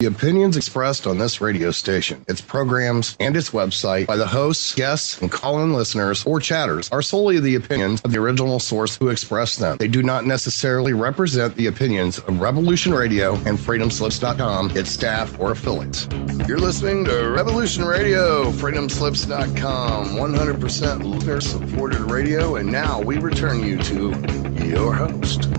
The opinions expressed on this radio station, its programs, and its website by the hosts, guests, and call-in listeners or chatters are solely the opinions of the original source who expressed them. They do not necessarily represent the opinions of Revolution Radio and freedomslips.com, its staff, or affiliates. You're listening to Revolution Radio, freedomslips.com, 100% listener-supported radio, and now we return you to your host.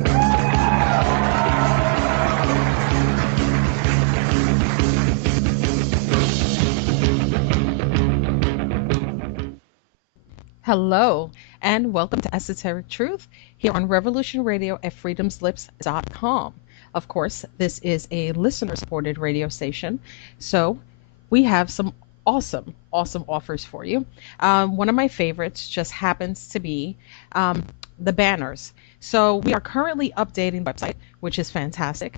Hello, and welcome to Esoteric Truth here on Revolution Radio at freedomslips.com. Of course, this is a listener-supported radio station, so we have some awesome offers for you. One of my favorites just happens to be the banners. So we are currently updating the website, which is fantastic.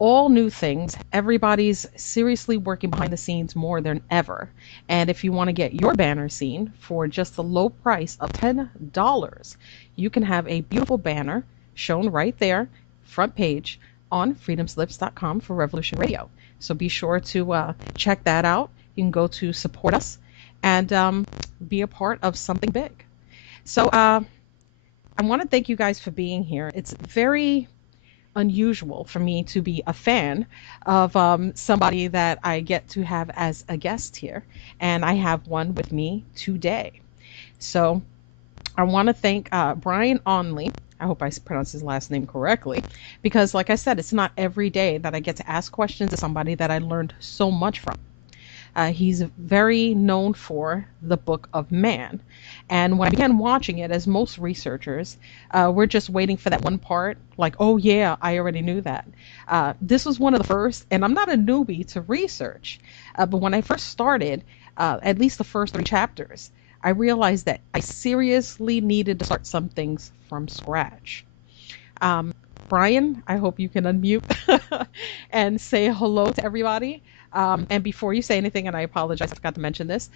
All new things. Everybody's seriously working behind the scenes more than ever. And if you want to get your banner seen for just the low price of $10, you can have a beautiful banner shown right there, front page, on freedomslips.com for Revolution Radio. So be sure to check that out. You can go to support us and be a part of something big. So I want to thank you guys for being here. It's very unusual for me to be a fan of somebody that I get to have as a guest here, and I have one with me today. So I want to thank Brian Onley. I hope I pronounced his last name correctly, because like I said, it's not every day that I get to ask questions to somebody that I learned so much from. He's very known for the Book of Man. And when I began watching it, as most researchers, we're just waiting for that one part, like, oh yeah, I already knew that. This was one of the first, and I'm not a newbie to research, but when I first started, at least the first 3 chapters, I realized that I seriously needed to start some things from scratch. Brian, I hope you can unmute and say hello to everybody. And before you say anything, and I apologize, I forgot to mention this,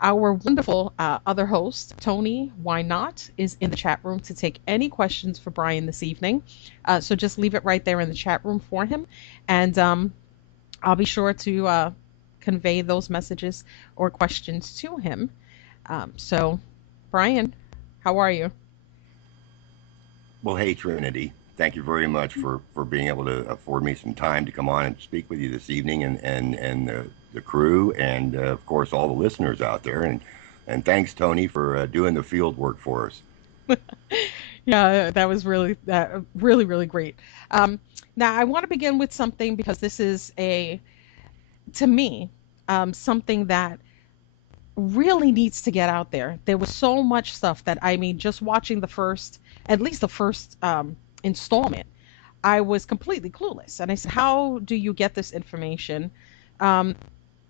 our wonderful other host, Tony Why Not, is in the chat room to take any questions for Brian this evening. So just leave it right there in the chat room for him. And I'll be sure to convey those messages or questions to him. So, Brian, how are you? Well, hey, Trinity. Thank you very much for being able to afford me some time to come on and speak with you this evening, and the crew, and of course all the listeners out there, and thanks, Tony, for doing the field work for us. Yeah, that was really great. Now I want to begin with something, because this is to me something that really needs to get out there. There was so much stuff that, I mean, just watching at least the first installment, I was completely clueless. And I said, how do you get this information?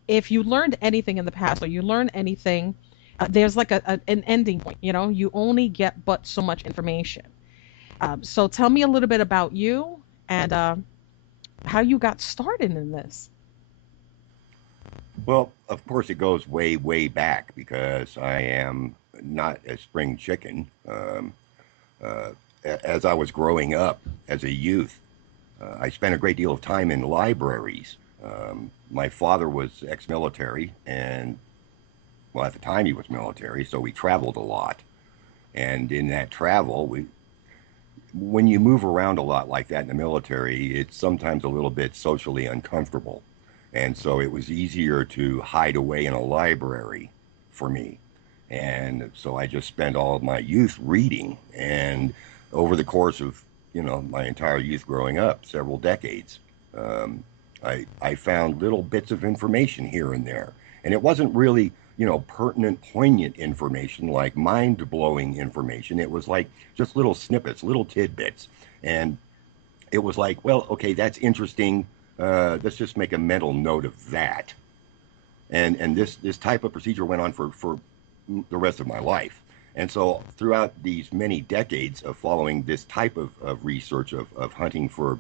If you learned anything in the past, or you learn anything, there's like an ending point. You only get but so much information. So tell me a little bit about you and how you got started in this. Well, of course it goes way, way back, because I am not a spring chicken. As I was growing up as a youth, I spent a great deal of time in libraries. My father was ex-military, and, well, at the time he was military, so we traveled a lot. And in that travel, when you move around a lot like that in the military, it's sometimes a little bit socially uncomfortable. And so it was easier to hide away in a library for me. And so I just spent all of my youth reading, and over the course of, my entire youth growing up, several decades, I found little bits of information here and there. And it wasn't really, pertinent, poignant information, like mind-blowing information. It was like just little snippets, little tidbits. And it was like, well, okay, that's interesting. Let's just make a mental note of that. And this type of procedure went on for the rest of my life. And so throughout these many decades of following this type of research, of hunting for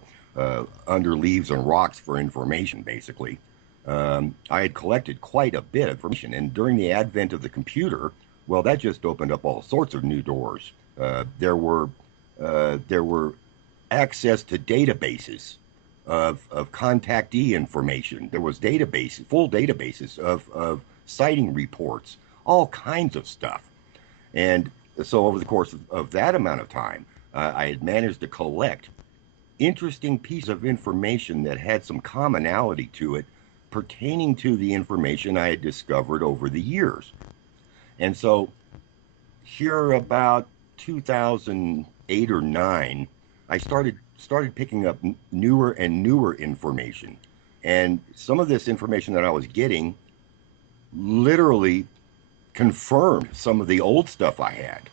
under leaves and rocks for information, basically, I had collected quite a bit of information. And during the advent of the computer, well, that just opened up all sorts of new doors. There were access to databases of contactee information. There was databases, full databases of sighting reports, all kinds of stuff. And so over the course of that amount of time, I had managed to collect interesting pieces of information that had some commonality to it pertaining to the information I had discovered over the years. And so here about 2008 or 9, I started picking up newer and newer information. And some of this information that I was getting literally confirmed some of the old stuff I had.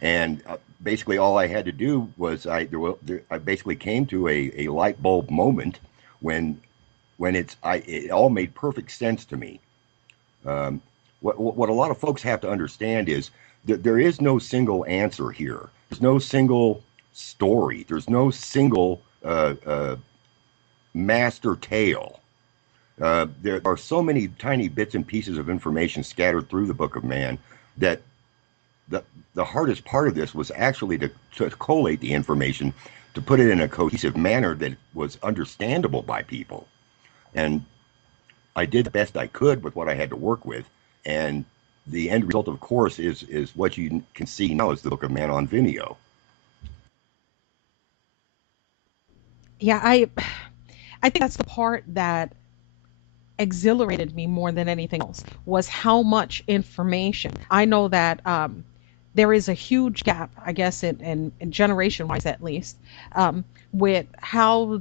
And basically all I had to do was I basically came to a light bulb moment when it all made perfect sense to me. What a lot of folks have to understand is that there is no single answer here. There's no single story. There's no single master tale. There are so many tiny bits and pieces of information scattered through the Book of Man that the hardest part of this was actually to collate the information, to put it in a cohesive manner that was understandable by people. And I did the best I could with what I had to work with. And the end result, of course, is what you can see now as the Book of Man on Vimeo. Yeah, I think that's the part that exhilarated me more than anything else, was how much information. I know that there is a huge gap, I guess, in generation wise at least, with how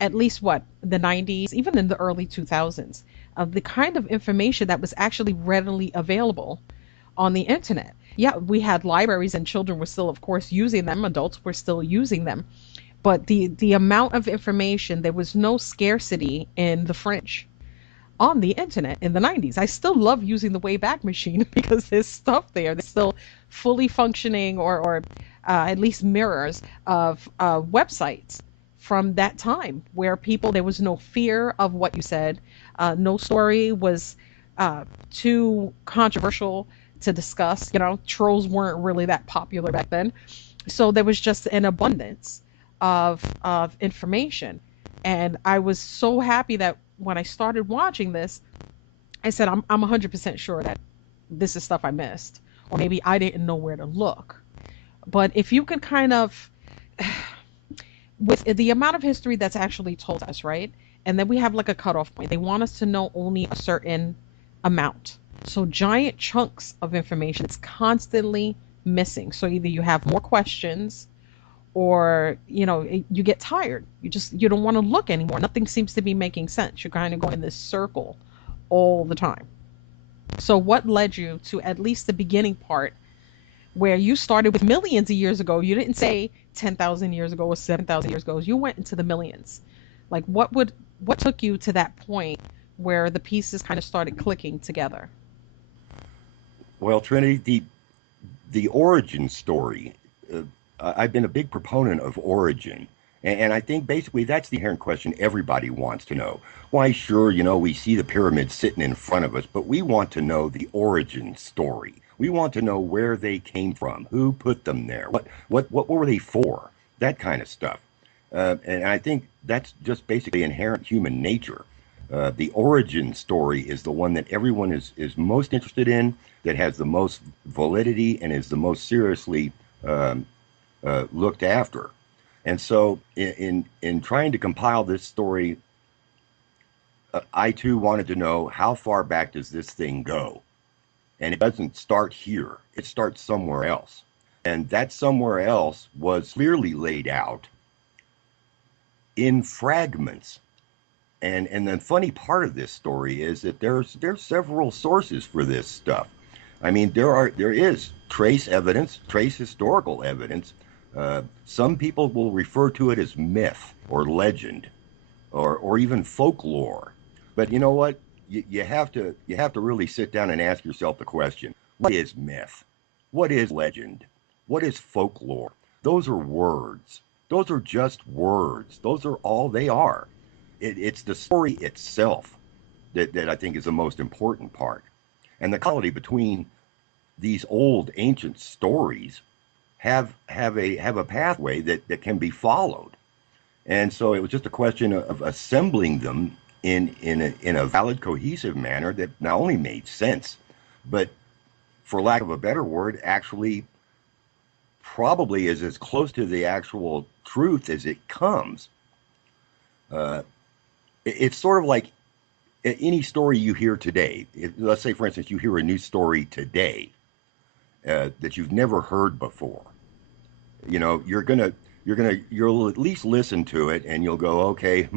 at least the 90s, even in the early 2000s, of the kind of information that was actually readily available on the internet. Yeah, we had libraries and children were still, of course, using them. Adults were still using them. But the amount of information, there was no scarcity in the fringe on the internet in the 90s. I still love using the Wayback Machine because there's stuff there that's still fully functioning, or at least mirrors of websites from that time where there was no fear of what you said. No story was too controversial to discuss. Trolls weren't really that popular back then. So there was just an abundance of information. And I was so happy that when I started watching this, I said, I'm 100% sure that this is stuff I missed, or maybe I didn't know where to look. But if you can kind of, with the amount of history that's actually told us, right? And then we have like a cutoff point. They want us to know only a certain amount. So giant chunks of information, it's constantly missing. So either you have more questions, or you get tired. You don't want to look anymore. Nothing seems to be making sense. You're kind of going in this circle all the time. So what led you to at least the beginning part, where you started with millions of years ago? You didn't say 10,000 years ago or 7,000 years ago. You went into the millions. Like what took you to that point where the pieces kind of started clicking together? Well, Trinity, the origin story, I've been a big proponent of origin. And I think basically that's the inherent question everybody wants to know. Why, sure, we see the pyramids sitting in front of us, but we want to know the origin story. We want to know where they came from, who put them there, what were they for, that kind of stuff. And I think that's just basically inherent human nature. The origin story is the one that everyone is most interested in, that has the most validity and is the most seriously looked after. And so in trying to compile this story, I too wanted to know, how far back does this thing go? And it doesn't start here. It starts somewhere else. And that somewhere else was clearly laid out in fragments. And the funny part of this story is that there's several sources for this stuff. I mean, there is trace evidence, trace historical evidence. Some people will refer to it as myth or legend, or even folklore. But you know what? You have to really sit down and ask yourself the question: what is myth? What is legend? What is folklore? Those are words. Those are just words. Those are all they are. It's the story itself that I think is the most important part. And the quality between these old ancient stories have a pathway that can be followed. And so it was just a question of assembling them in a valid, cohesive manner that not only made sense, but for lack of a better word, actually probably is as close to the actual truth as it comes. Uh, it's sort of like any story you hear today. Let's say, for instance, you hear a new story today that you've never heard before. You know, you'll at least listen to it, and you'll go, okay,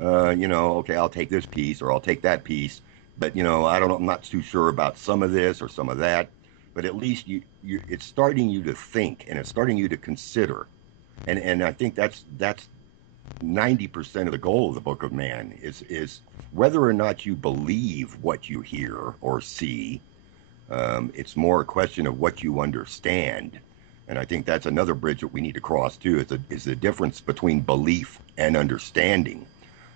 okay, I'll take this piece or I'll take that piece, but I don't know, I'm not too sure about some of this or some of that. But at least it's starting you to think, and it's starting you to consider, and I think that's 90% of the goal of the Book of Man is whether or not you believe what you hear or see. It's more a question of what you understand. And I think that's another bridge that we need to cross too, is the difference between belief and understanding.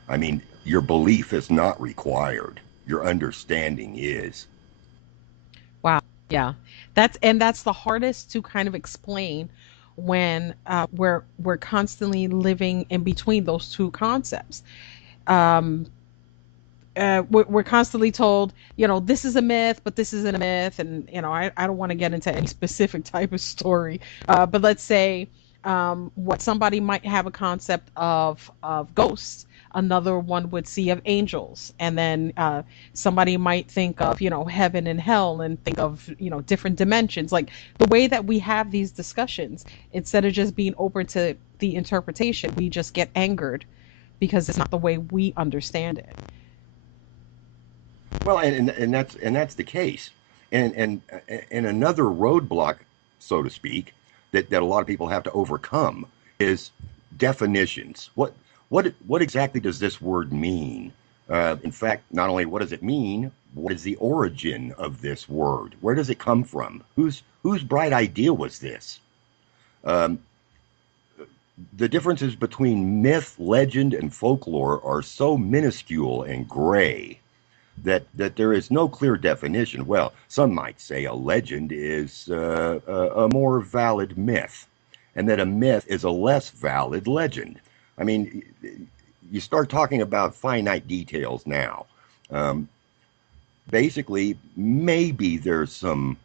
I mean, your belief is not required. Your understanding is. Wow. Yeah. That's the hardest to kind of explain when we're constantly living in between those two concepts. Um, we're constantly told, this is a myth, but this isn't a myth. And, I don't want to get into any specific type of story. But let's say what somebody might have a concept of ghosts, another one would see of angels. And then somebody might think of, heaven and hell and think of, different dimensions. Like the way that we have these discussions, instead of just being open to the interpretation, we just get angered because it's not the way we understand it. Well, and that's the case, and another roadblock, so to speak, that a lot of people have to overcome is definitions. What exactly does this word mean? In fact, not only what does it mean, what is the origin of this word? Where does it come from? Whose bright idea was this? Um, the differences between myth, legend, and folklore are so minuscule and gray that there is no clear definition. Well, some might say a legend is a more valid myth, and that a myth is a less valid legend. I mean, you start talking about finite details now. Um, Basically, maybe there's some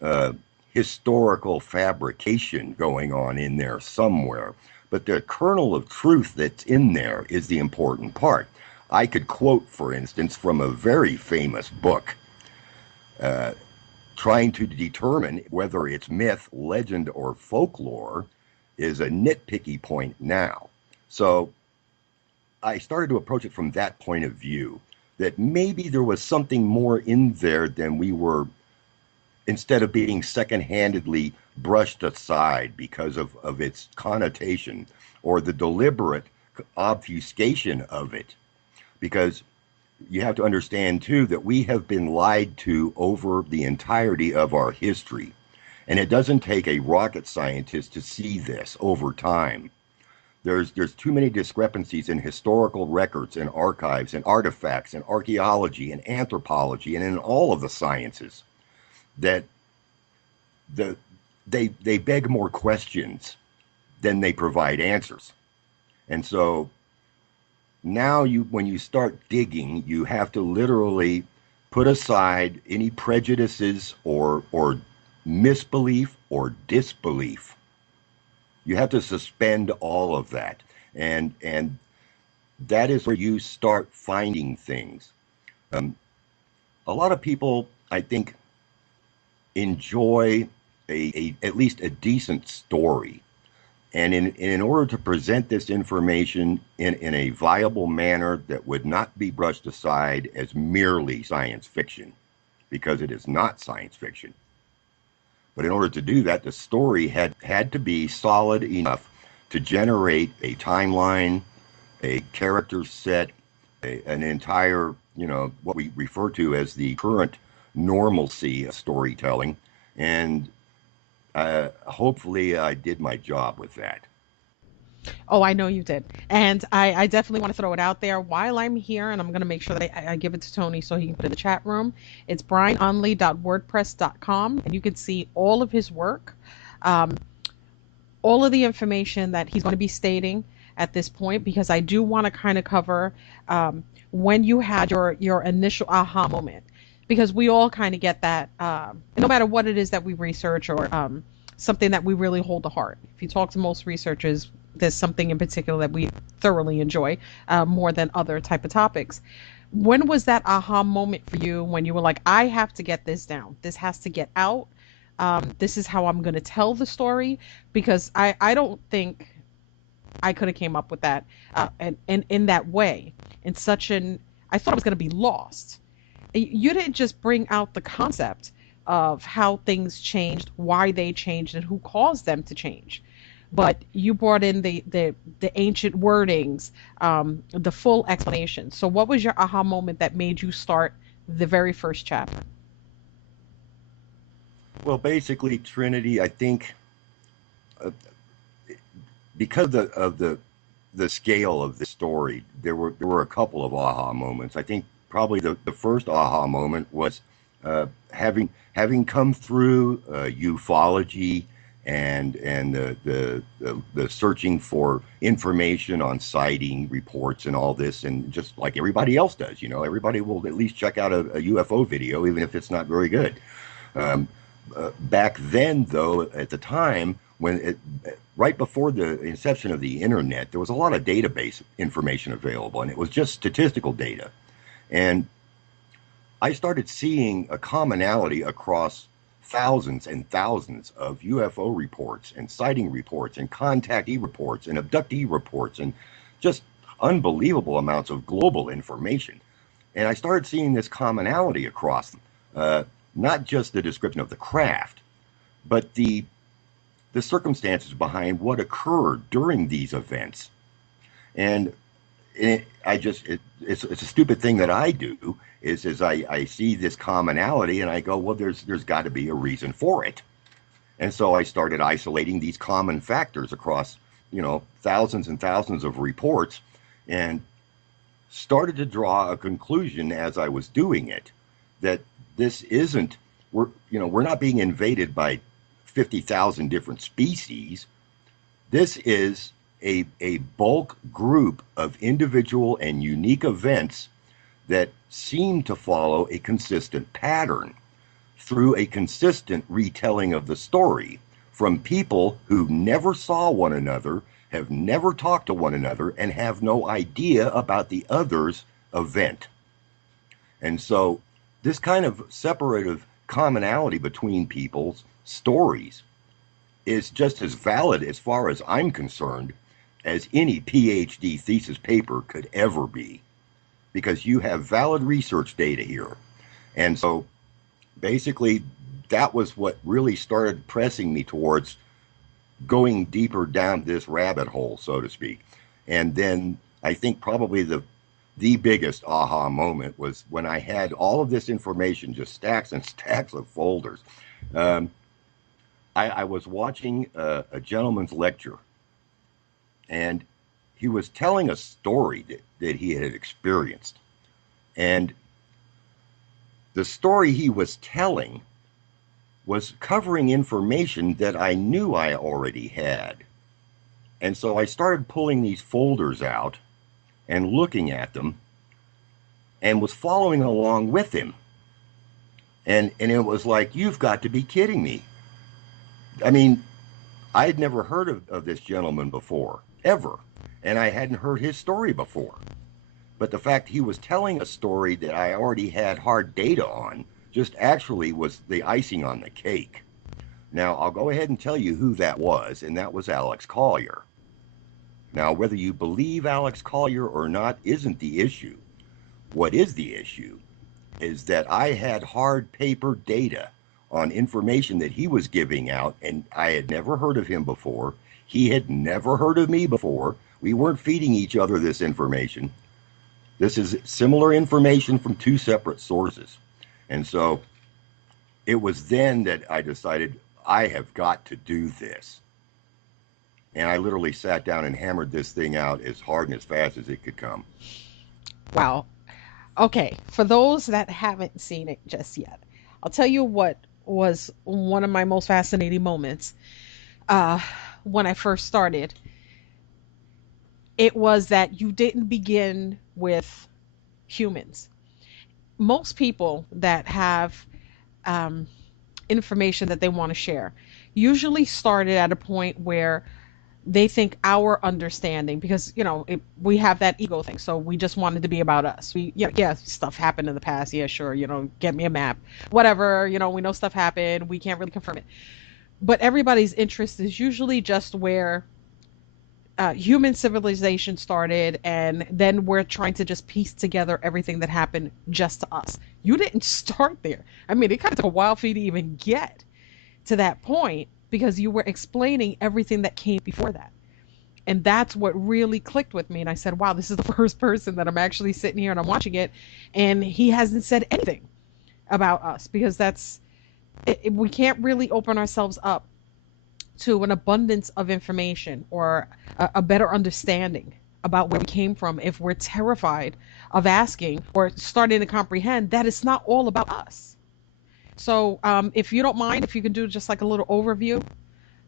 uh, historical fabrication going on in there somewhere, but the kernel of truth that's in there is the important part. I could quote, for instance, from a very famous book, uh, trying to determine whether it's myth, legend, or folklore is a nitpicky point now. So I started to approach it from that point of view, that maybe there was something more in there than we were, instead of being second-handedly brushed aside because of its connotation or the deliberate obfuscation of it. Because you have to understand too that we have been lied to over the entirety of our history. And it doesn't take a rocket scientist to see this over time. There's too many discrepancies in historical records and archives and artifacts and archaeology and anthropology and in all of the sciences that the they beg more questions than they provide answers. And so now when you start digging, you have to literally put aside any prejudices or misbelief or disbelief. You have to suspend all of that, and that is where you start finding things. Um, a lot of people, I think, enjoy at least a decent story. And in order to present this information in a viable manner that would not be brushed aside as merely science fiction, because it is not science fiction. But in order to do that, the story had to be solid enough to generate a timeline, a character set, an entire, what we refer to as the current normalcy of storytelling. And hopefully I did my job with that. Oh, I know you did. And I definitely want to throw it out there while I'm here, and I'm going to make sure that I give it to Tony so he can put it in the chat room. It's brianonley.wordpress.com, and you can see all of his work, um, all of the information that he's going to be stating. at this point, because I do want to kind of cover when you had your initial aha moment, because we all kind of get that, no matter what it is that we research, or something that we really hold to heart. If you talk to most researchers, there's something in particular that we thoroughly enjoy, more than other type of topics. When was that aha moment for you when you were like, I have to get this down? This has to get out. This is how I'm going to tell the story, because I don't think I could have came up with that, and in that way, in such an, I thought I was going to be lost. You didn't just bring out the concept of how things changed, why they changed, and who caused them to change, but you brought in the ancient wordings, the full explanation. So what was your aha moment that made you start the very first chapter? Well, basically, Trinity, I think, uh, because the scale of the story, there were a couple of aha moments. I think probably the first aha moment was having come through ufology and the searching for information on sighting reports and all this, and just like everybody else does, everybody will at least check out a UFO video, even if it's not very good. Um, Back then, though, at the time right before the inception of the internet, there was a lot of database information available, and it was just statistical data. And I started seeing a commonality across thousands and thousands of UFO reports and sighting reports and contactee reports and abductee reports and just unbelievable amounts of global information. And I started seeing this commonality across them. Not just the description of the craft, but the circumstances behind what occurred during these events. And it's a stupid thing that I do is I see this commonality and I go, well, there's got to be a reason for it. And so I started isolating these common factors across, thousands and thousands of reports, and started to draw a conclusion as I was doing it, that this isn't, we're not being invaded by 50,000 different species. This is a bulk group of individual and unique events that seem to follow a consistent pattern through a consistent retelling of the story from people who never saw one another, have never talked to one another, and have no idea about the other's event. And so this kind of separative commonality between people's stories is just as valid, as far as I'm concerned, as any PhD thesis paper could ever be, because you have valid research data here. And so basically, that was what really started pressing me towards going deeper down this rabbit hole, so to speak. And then I think probably the biggest aha moment was when I had all of this information, just stacks and stacks of folders. I was watching a gentleman's lecture, and he was telling a story that he had experienced. And the story he was telling was covering information that I knew I already had. And so I started pulling these folders out and looking at them, and was following along with him. And it was like, you've got to be kidding me. I mean, I had never heard of this gentleman before, ever. And I hadn't heard his story before. But the fact he was telling a story that I already had hard data on just actually was the icing on the cake. Now, I'll go ahead and tell you who that was, and that was Alex Collier. Now, whether you believe Alex Collier or not isn't the issue. What is the issue is that I had hard paper data on information that he was giving out, and I had never heard of him before. He had never heard of me before. We weren't feeding each other this information. This is similar information from two separate sources. And so it was then that I decided I have got to do this. And I literally sat down and hammered this thing out as hard and as fast as it could come. Wow. Okay, for those that haven't seen it just yet, I'll tell you what was one of my most fascinating moments when I first started. it was that you didn't begin with humans. Most people that have um, information that they want to share usually started at a point where they think our understanding, because we have that ego thing, so we just wanted to be about us. We yeah, stuff happened in the past, yeah, sure, get me a map, whatever, we know stuff happened, we can't really confirm it, but everybody's interest is usually just where human civilization started, and then we're trying to just piece together everything that happened just to us. You didn't start there. I mean, it kind of took a while for you to even get to that point, because you were explaining everything that came before that. And that's what really clicked with me. And I said, wow, this is the first person that I'm actually sitting here and I'm watching it, and he hasn't said anything about us, because we can't really open ourselves up to an abundance of information, or a better understanding about where we came from, if we're terrified of asking or starting to comprehend that it's not all about us. So if you don't mind, if you can do just like a little overview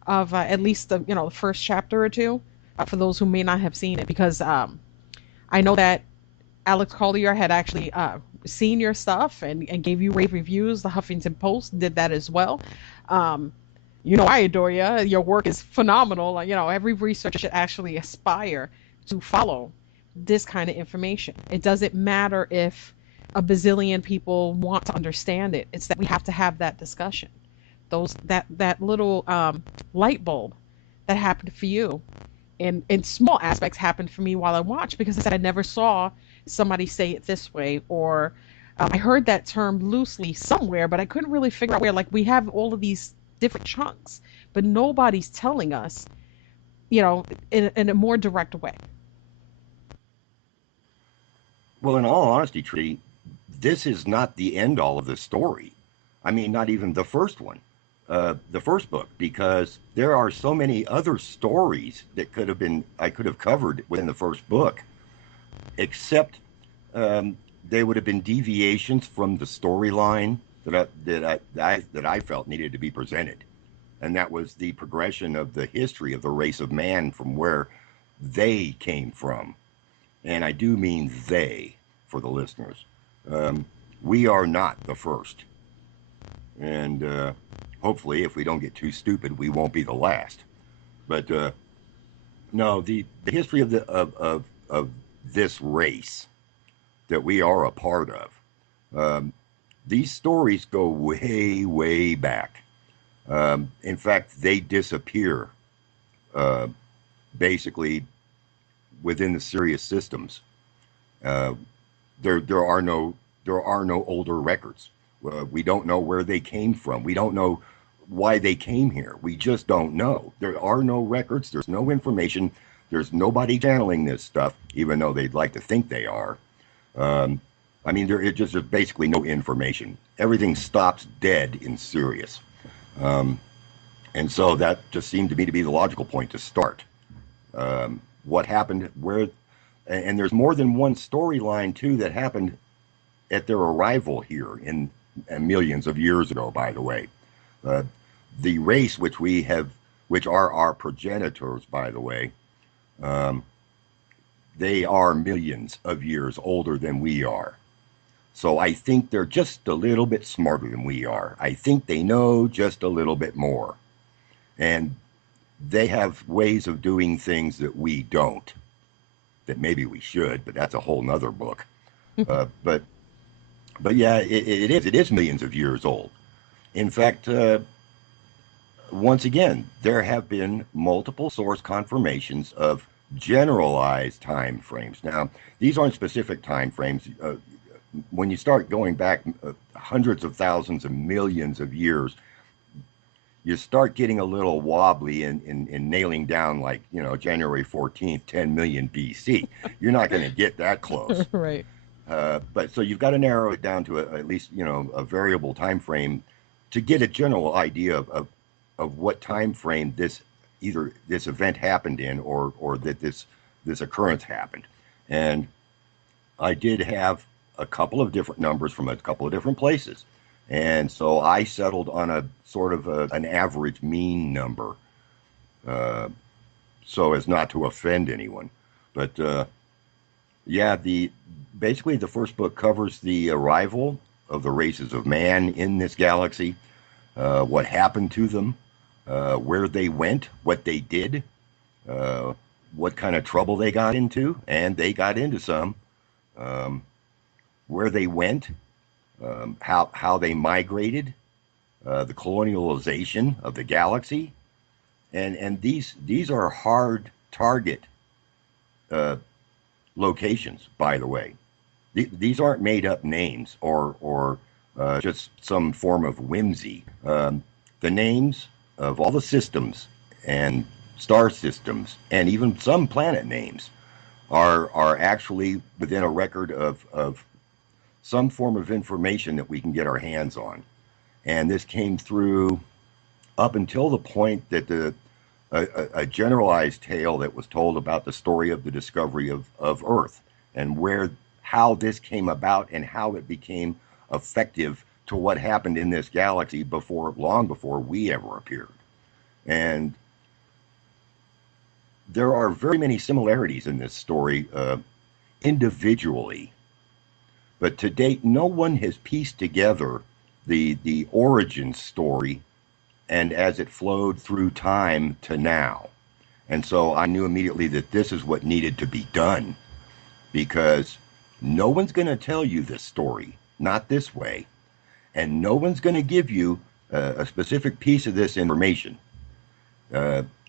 of at least the first chapter or two, for those who may not have seen it, because I know that Alex Collier had actually seen your stuff and gave you rave reviews. The Huffington Post did that as well. I adore you. Your work is phenomenal. Every researcher should actually aspire to follow this kind of information. It doesn't matter if a bazillion people want to understand it. It's that we have to have that discussion. That little light bulb that happened for you, in small aspects, happened for me while I watched, because I said I never saw somebody say it this way, or I heard that term loosely somewhere, but I couldn't really figure out where. Like, we have all of these different chunks, but nobody's telling us, in a more direct way. Well, in all honesty, Tree, this is not the end all of the story. I mean, not even the first one, the first book, because there are so many other stories that I could have covered within the first book, except they would have been deviations from the storyline that I felt needed to be presented, and that was the progression of the history of the race of man from where they came from. And I do mean they, for the listeners. We are not the first. And hopefully, if we don't get too stupid, we won't be the last. But no, the history of this race that we are a part of, these stories go way, way back. In fact, they disappear basically within the Sirius systems. There are no older records. We don't know where they came from. We don't know why they came here. We just don't know. There are no records. There's no information. There's nobody channeling this stuff, even though they'd like to think they are. I mean, there's basically no information. Everything stops dead in Sirius. And so that just seemed to me to be the logical point to start. What happened, and there's more than one storyline too that happened at their arrival here in millions of years ago, by the way. The race which are our progenitors, by the way, they are millions of years older than we are. So I think they're just a little bit smarter than we are. I think they know just a little bit more. And they have ways of doing things that we don't, that maybe we should, but that's a whole nother book. But yeah, it is millions of years old. In fact, once again, there have been multiple source confirmations of generalized time frames. Now, these aren't specific time frames. When you start going back hundreds of thousands and millions of years, you start getting a little wobbly in nailing down, like, January 14th, 10 million BC. You're not going to get that close. Right. But so you've got to narrow it down to at least, a variable time frame to get a general idea of what time frame either this event happened in, or that this occurrence happened. And I did have a couple of different numbers from a couple of different places. And so I settled on a sort of an average mean number, so as not to offend anyone. But yeah, basically the first book covers the arrival of the races of man in this galaxy, what happened to them, where they went, what they did, what kind of trouble they got into, and they got into some, where they went, how they migrated, the colonialization of the galaxy, and these are hard target locations, by the way. These aren't made up names or just some form of whimsy. The names of all the systems and star systems and even some planet names are actually within a record of some form of information that we can get our hands on. And this came through up until the point that a generalized tale that was told about the story of the discovery of Earth and how this came about and how it became effective to what happened in this galaxy long before we ever appeared. And there are very many similarities in this story individually, but to date, no one has pieced together the origin story and as it flowed through time to now. And so I knew immediately that this is what needed to be done, because no one's going to tell you this story, not this way, and no one's going to give you a specific piece of this information.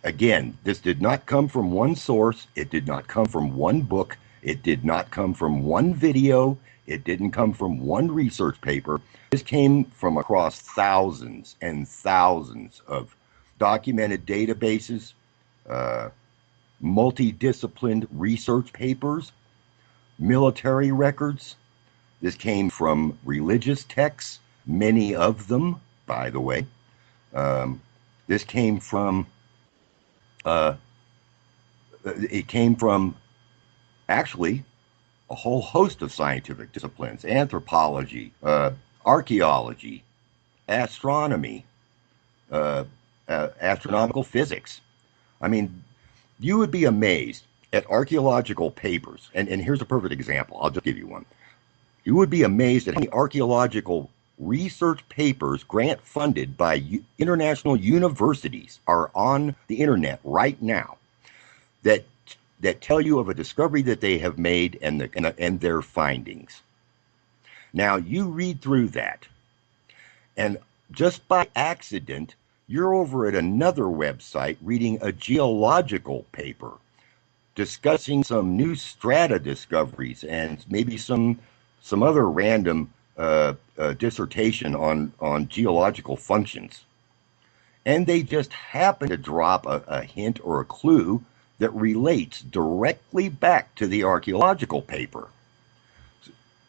Again, this did not come from one source. It did not come from one book. It did not come from one video. It didn't come from one research paper. This came from across thousands and thousands of documented databases, multidisciplined research papers, military records. This came from religious texts, many of them, by the way. This came from, it came from actually a whole host of scientific disciplines: anthropology, archaeology, astronomy, astronomical physics. I mean, you would be amazed at archaeological papers, and here's a perfect example. I'll just give you one. You would be amazed at how many archaeological research papers grant funded by international universities are on the internet right now that tell you of a discovery that they have made and their findings. Now, you read through that, and just by accident, you're over at another website reading a geological paper discussing some new strata discoveries and maybe some other random dissertation on geological functions. And they just happen to drop a hint or a clue that relates directly back to the archaeological paper.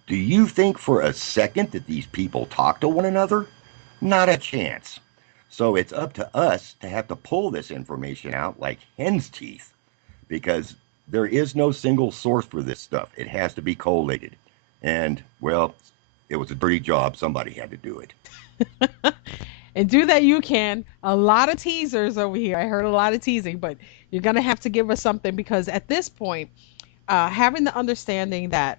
Do you think for a second that these people talk to one another? Not a chance. So it's up to us to have to pull this information out like hen's teeth, because there is no single source for this stuff. It has to be collated. And, well, it was a dirty job. Somebody had to do it. And do that you can. A lot of teasers over here. I heard a lot of teasing, but you're going to have to give us something, because at this point, having the understanding that,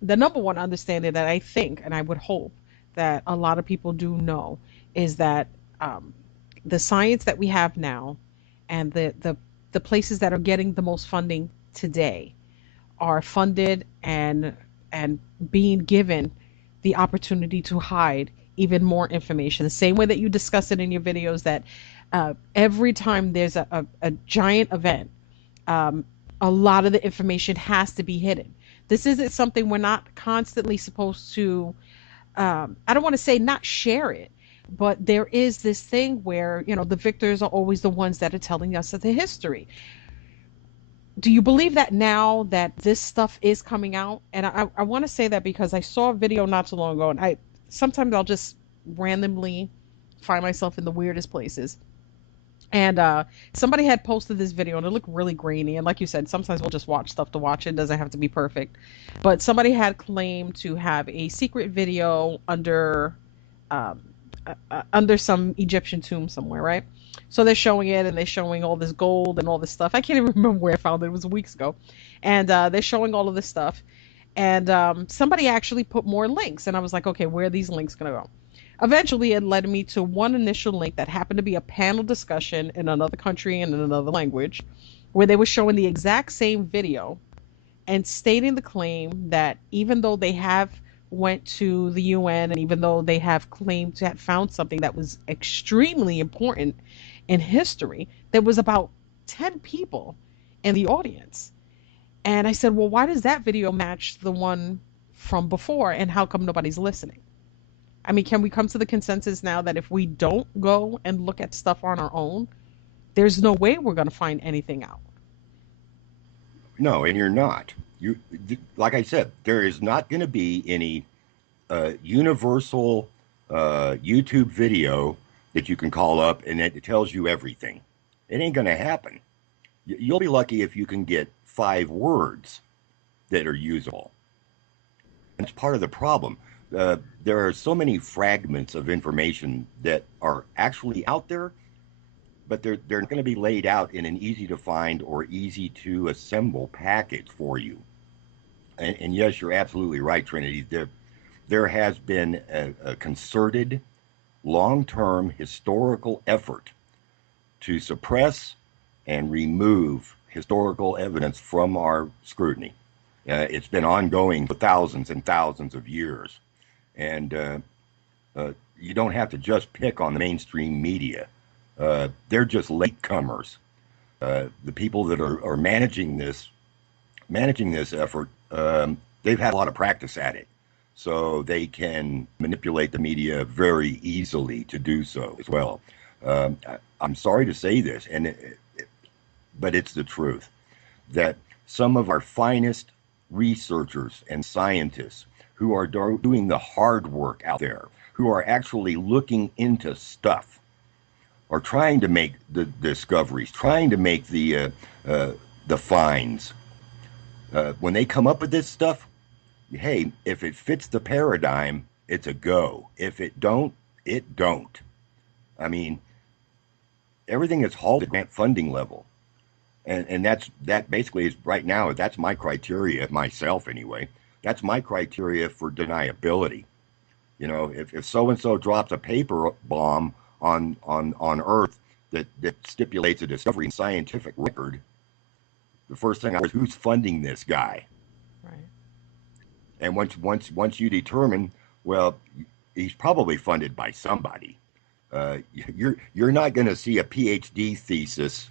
the number one understanding that I think, and I would hope that a lot of people do know, is that the science that we have now and the places that are getting the most funding today are funded and being given the opportunity to hide even more information. The same way that you discuss it in your videos, that every time there's a giant event, a lot of the information has to be hidden. This isn't something we're not constantly supposed to, I don't want to say not share it, but there is this thing where, the victors are always the ones that are telling us of the history. Do you believe that now that this stuff is coming out? And I want to say that because I saw a video not too long ago, and sometimes I'll just randomly find myself in the weirdest places. And somebody had posted this video, and it looked really grainy. And like you said, sometimes we'll just watch stuff to watch it. It doesn't have to be perfect. But somebody had claimed to have a secret video under under some Egyptian tomb somewhere, right? So they're showing it, and they're showing all this gold and all this stuff. I can't even remember where I found it. It was weeks ago, and they're showing all of this stuff. And somebody actually put more links, and I was like, okay, where are these links gonna go? Eventually, it led me to one initial link that happened to be a panel discussion in another country and in another language, where they were showing the exact same video and stating the claim that even though they have went to the UN, and even though they have claimed to have found something that was extremely important in history, there was about 10 people in the audience. And I said, well, why does that video match the one from before, and how come nobody's listening? I mean, can we come to the consensus now that if we don't go and look at stuff on our own, there's no way we're going to find anything out? No, and you're not. Like I said, there is not going to be any universal YouTube video that you can call up and it tells you everything. It ain't going to happen. You'll be lucky if you can get 5 words that are usable. It's part of the problem. There are so many fragments of information that are actually out there, but they're going to be laid out in an easy to find or easy to assemble package for you. And yes, you're absolutely right, Trinity. There has been a concerted, long-term historical effort to suppress and remove historical evidence from our scrutiny. It's been ongoing for thousands and thousands of years. And you don't have to just pick on the mainstream media. They're just latecomers. The people that are managing this effort, they've had a lot of practice at it. So they can manipulate the media very easily to do so as well. I'm sorry to say this, but it's the truth, that some of our finest researchers and scientists who are doing the hard work out there, who are actually looking into stuff, are trying to make the discoveries, trying to make the finds. When they come up with this stuff, hey, if it fits the paradigm, it's a go. If it don't, it don't. I mean, everything is halted at grant funding level. And that basically is right now, that's my criteria, myself anyway. That's my criteria for deniability. You know, if so-and-so drops a paper bomb on Earth that stipulates a discovery in scientific record, the first thing I was, who's funding this guy? Right. And once you determine, well, he's probably funded by somebody. You're not going to see a PhD thesis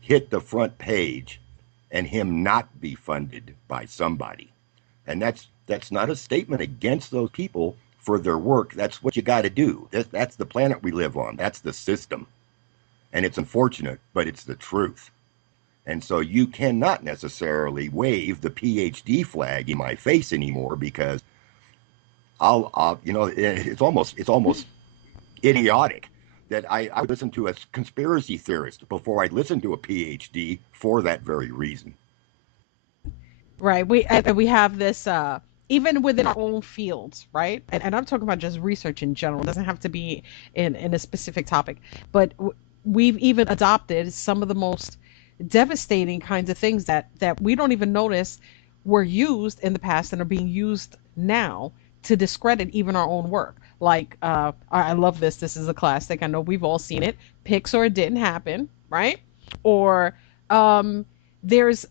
hit the front page and him not be funded by somebody. And that's not a statement against those people for their work. That's what you got to do. That's the planet we live on. That's the system. And it's unfortunate, but it's the truth. And so you cannot necessarily wave the PhD flag in my face anymore, because I'll it's almost idiotic that I would listen to a conspiracy theorist before I'd listen to a PhD for that very reason. Right. We have this even within our own fields, right? And I'm talking about just research in general. It doesn't have to be in a specific topic, but we've even adopted some of the most devastating kinds of things that we don't even notice were used in the past and are being used now to discredit even our own work. Like, I love this. This is a classic. I know we've all seen it. Pixar, it didn't happen, right? Or there's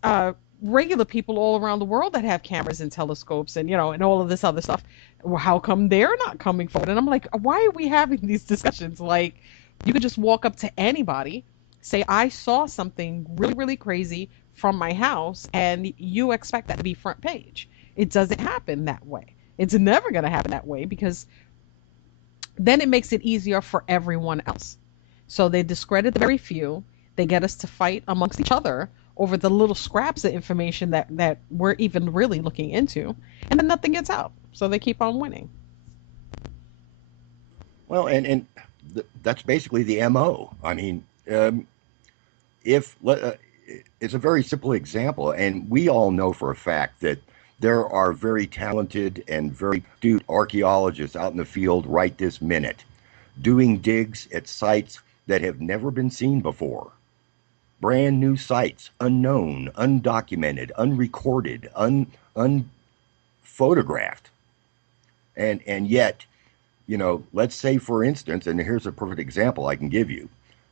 regular people all around the world that have cameras and telescopes and, and all of this other stuff. Well, how come they're not coming forward? And I'm like, why are we having these discussions? Like, you could just walk up to anybody, say, I saw something really, really crazy from my house, and you expect that to be front page. It doesn't happen that way. It's never going to happen that way, because then it makes it easier for everyone else. So they discredit the very few. They get us to fight amongst each other over the little scraps of information that we're even really looking into, and then nothing gets out. So they keep on winning. Well, and that's basically the MO. I mean, it's a very simple example, and we all know for a fact that there are very talented and very astute archaeologists out in the field right this minute doing digs at sites that have never been seen before. Brand new sites, unknown, undocumented, unrecorded, unphotographed. And yet, let's say, for instance, and here's a perfect example I can give you.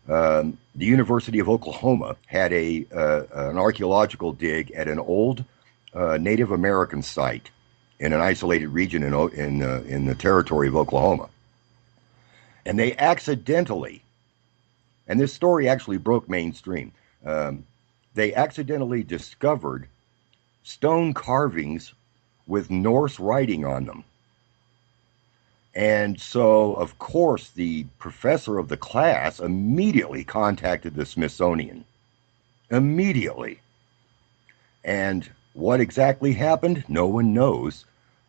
The University of Oklahoma had an archaeological dig at an old Native American site in an isolated region in the territory of Oklahoma. And they accidentally, and this story actually broke mainstream, they accidentally discovered stone carvings with Norse writing on them. And so, of course, the professor of the class immediately contacted the Smithsonian. Immediately. And what exactly happened? No one knows.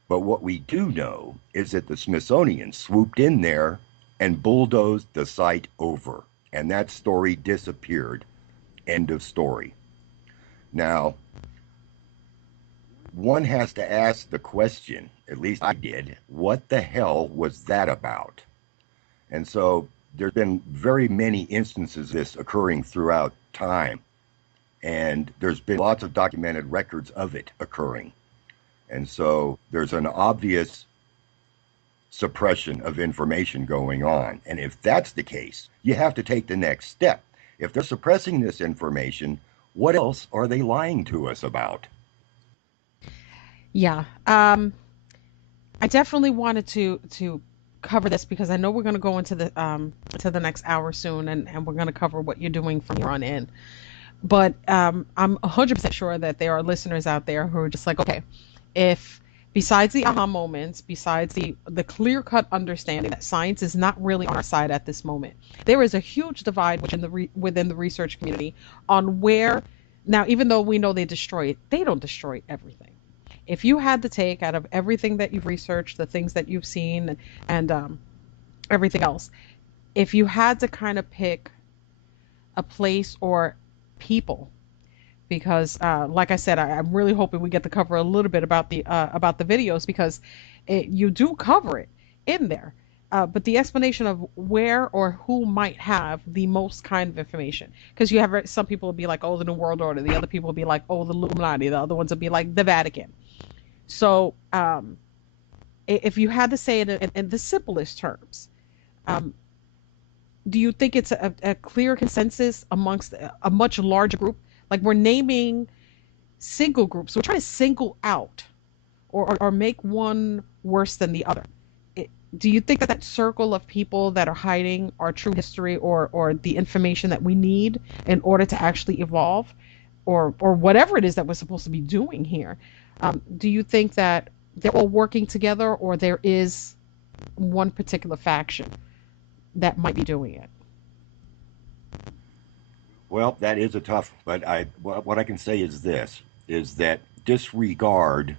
But what we do know is that the Smithsonian swooped in there and bulldozed the site over. And that story disappeared. End of story. Now, one has to ask the question, at least I did, what the hell was that about? And so there's been very many instances of this occurring throughout time. And there's been lots of documented records of it occurring. And so there's an obvious suppression of information going on. And if that's the case, you have to take the next step. If they're suppressing this information, what else are they lying to us about? Yeah. I definitely wanted to cover this because I know we're going to go into the next hour soon, and we're going to cover what you're doing from here on in. But I'm 100% sure that there are listeners out there who are just like, okay, if besides the aha moments, besides the clear-cut understanding that science is not really on our side at this moment, there is a huge divide within the research community on where, now, even though we know they don't destroy everything. If you had to take out of everything that you've researched, the things that you've seen, and everything else, if you had to kind of pick a place or people, because like I said, I'm really hoping we get to cover a little bit about the videos, because you do cover it in there, but the explanation of where or who might have the most kind of information, because you have some people will be like, oh, the New World Order, the other people will be like, oh, the Illuminati, the other ones will be like the Vatican. So if you had to say it in the simplest terms, do you think it's a clear consensus amongst a much larger group? Like, we're naming single groups. We're trying to single out or make one worse than the other. Do you think that circle of people that are hiding our true history or the information that we need in order to actually evolve, or whatever it is that we're supposed to be doing here, do you think that they're all working together, or there is one particular faction that might be doing it? Well, that is a tough, but what I can say is this, is that disregard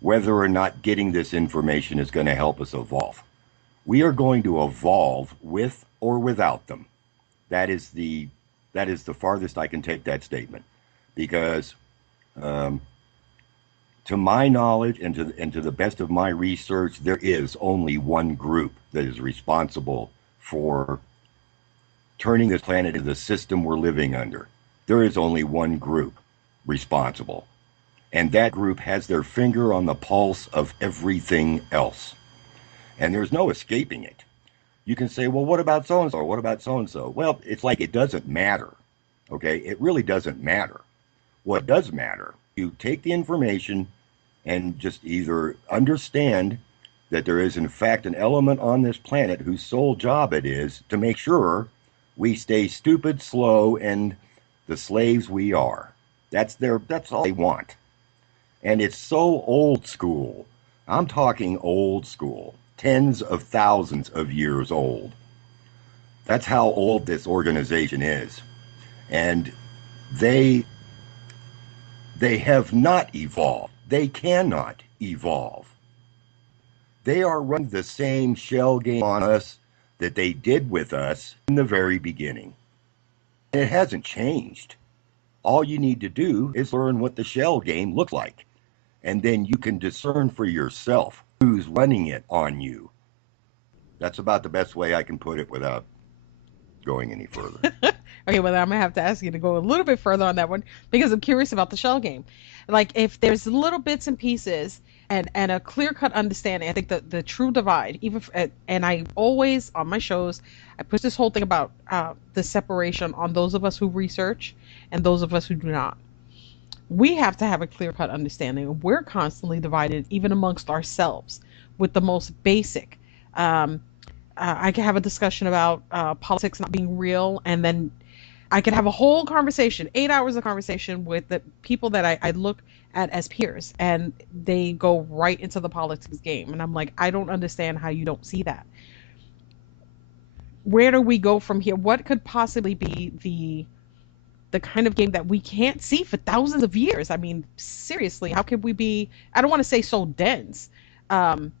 whether or not getting this information is going to help us evolve. We are going to evolve with or without them. That is the farthest I can take that statement, because to my knowledge and to the best of my research, there is only one group that is responsible for turning this planet into the system we're living under. There is only one group responsible. And that group has their finger on the pulse of everything else. And there's no escaping it. You can say, well, what about so-and-so? Or what about so-and-so? Well, it's like it doesn't matter. Okay? It really doesn't matter. What does matter, you take the information and just either understand that there is in fact an element on this planet whose sole job it is to make sure we stay stupid, slow, and the slaves we are. That's all they want. And it's so old school. I'm talking old school, tens of thousands of years old. That's how old this organization is. And they have not evolved. They cannot evolve. They are running the same shell game on us that they did with us in the very beginning. And it hasn't changed. All you need to do is learn what the shell game looks like. And then you can discern for yourself who's running it on you. That's about the best way I can put it without going any further. Okay, well, I'm gonna have to ask you to go a little bit further on that one because I'm curious about the shell game. Like, if there's little bits and pieces and a clear cut understanding, I think the true divide, and I always on my shows, I push this whole thing about the separation on those of us who research and those of us who do not. We have to have a clear cut understanding. We're constantly divided, even amongst ourselves, with the most basic. Um, I could have a discussion about politics not being real, and then I could have a whole conversation, 8 hours of conversation with the people that I look at as peers, and they go right into the politics game. And I'm like, I don't understand how you don't see that. Where do we go from here? What could possibly be the kind of game that we can't see for thousands of years? I mean, seriously, how could we be, I don't want to say so dense. Um,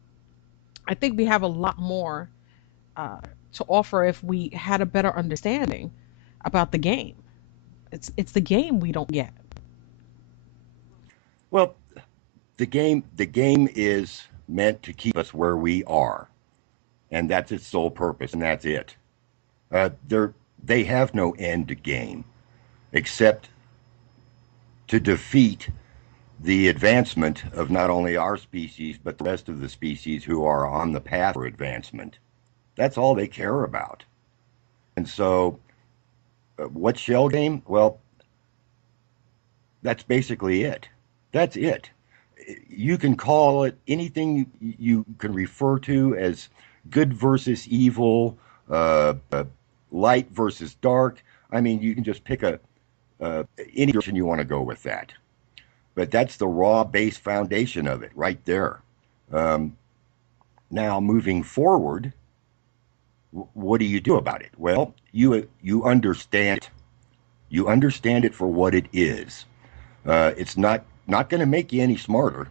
I think we have a lot more to offer if we had a better understanding about the game. It's the game we don't get. Well, the game is meant to keep us where we are, and that's its sole purpose, and that's it. They have no end game except to defeat the advancement of not only our species but the rest of the species who are on the path for advancement. That's all they care about. And so, what shell game? Well, that's basically it. That's it. You can call it anything you can refer to as good versus evil, light versus dark. I mean, you can just pick any direction you want to go with that. But that's the raw base foundation of it right there. Now, moving forward, what do you do about it? Well, you understand it. You understand it for what it is. It's not going to make you any smarter,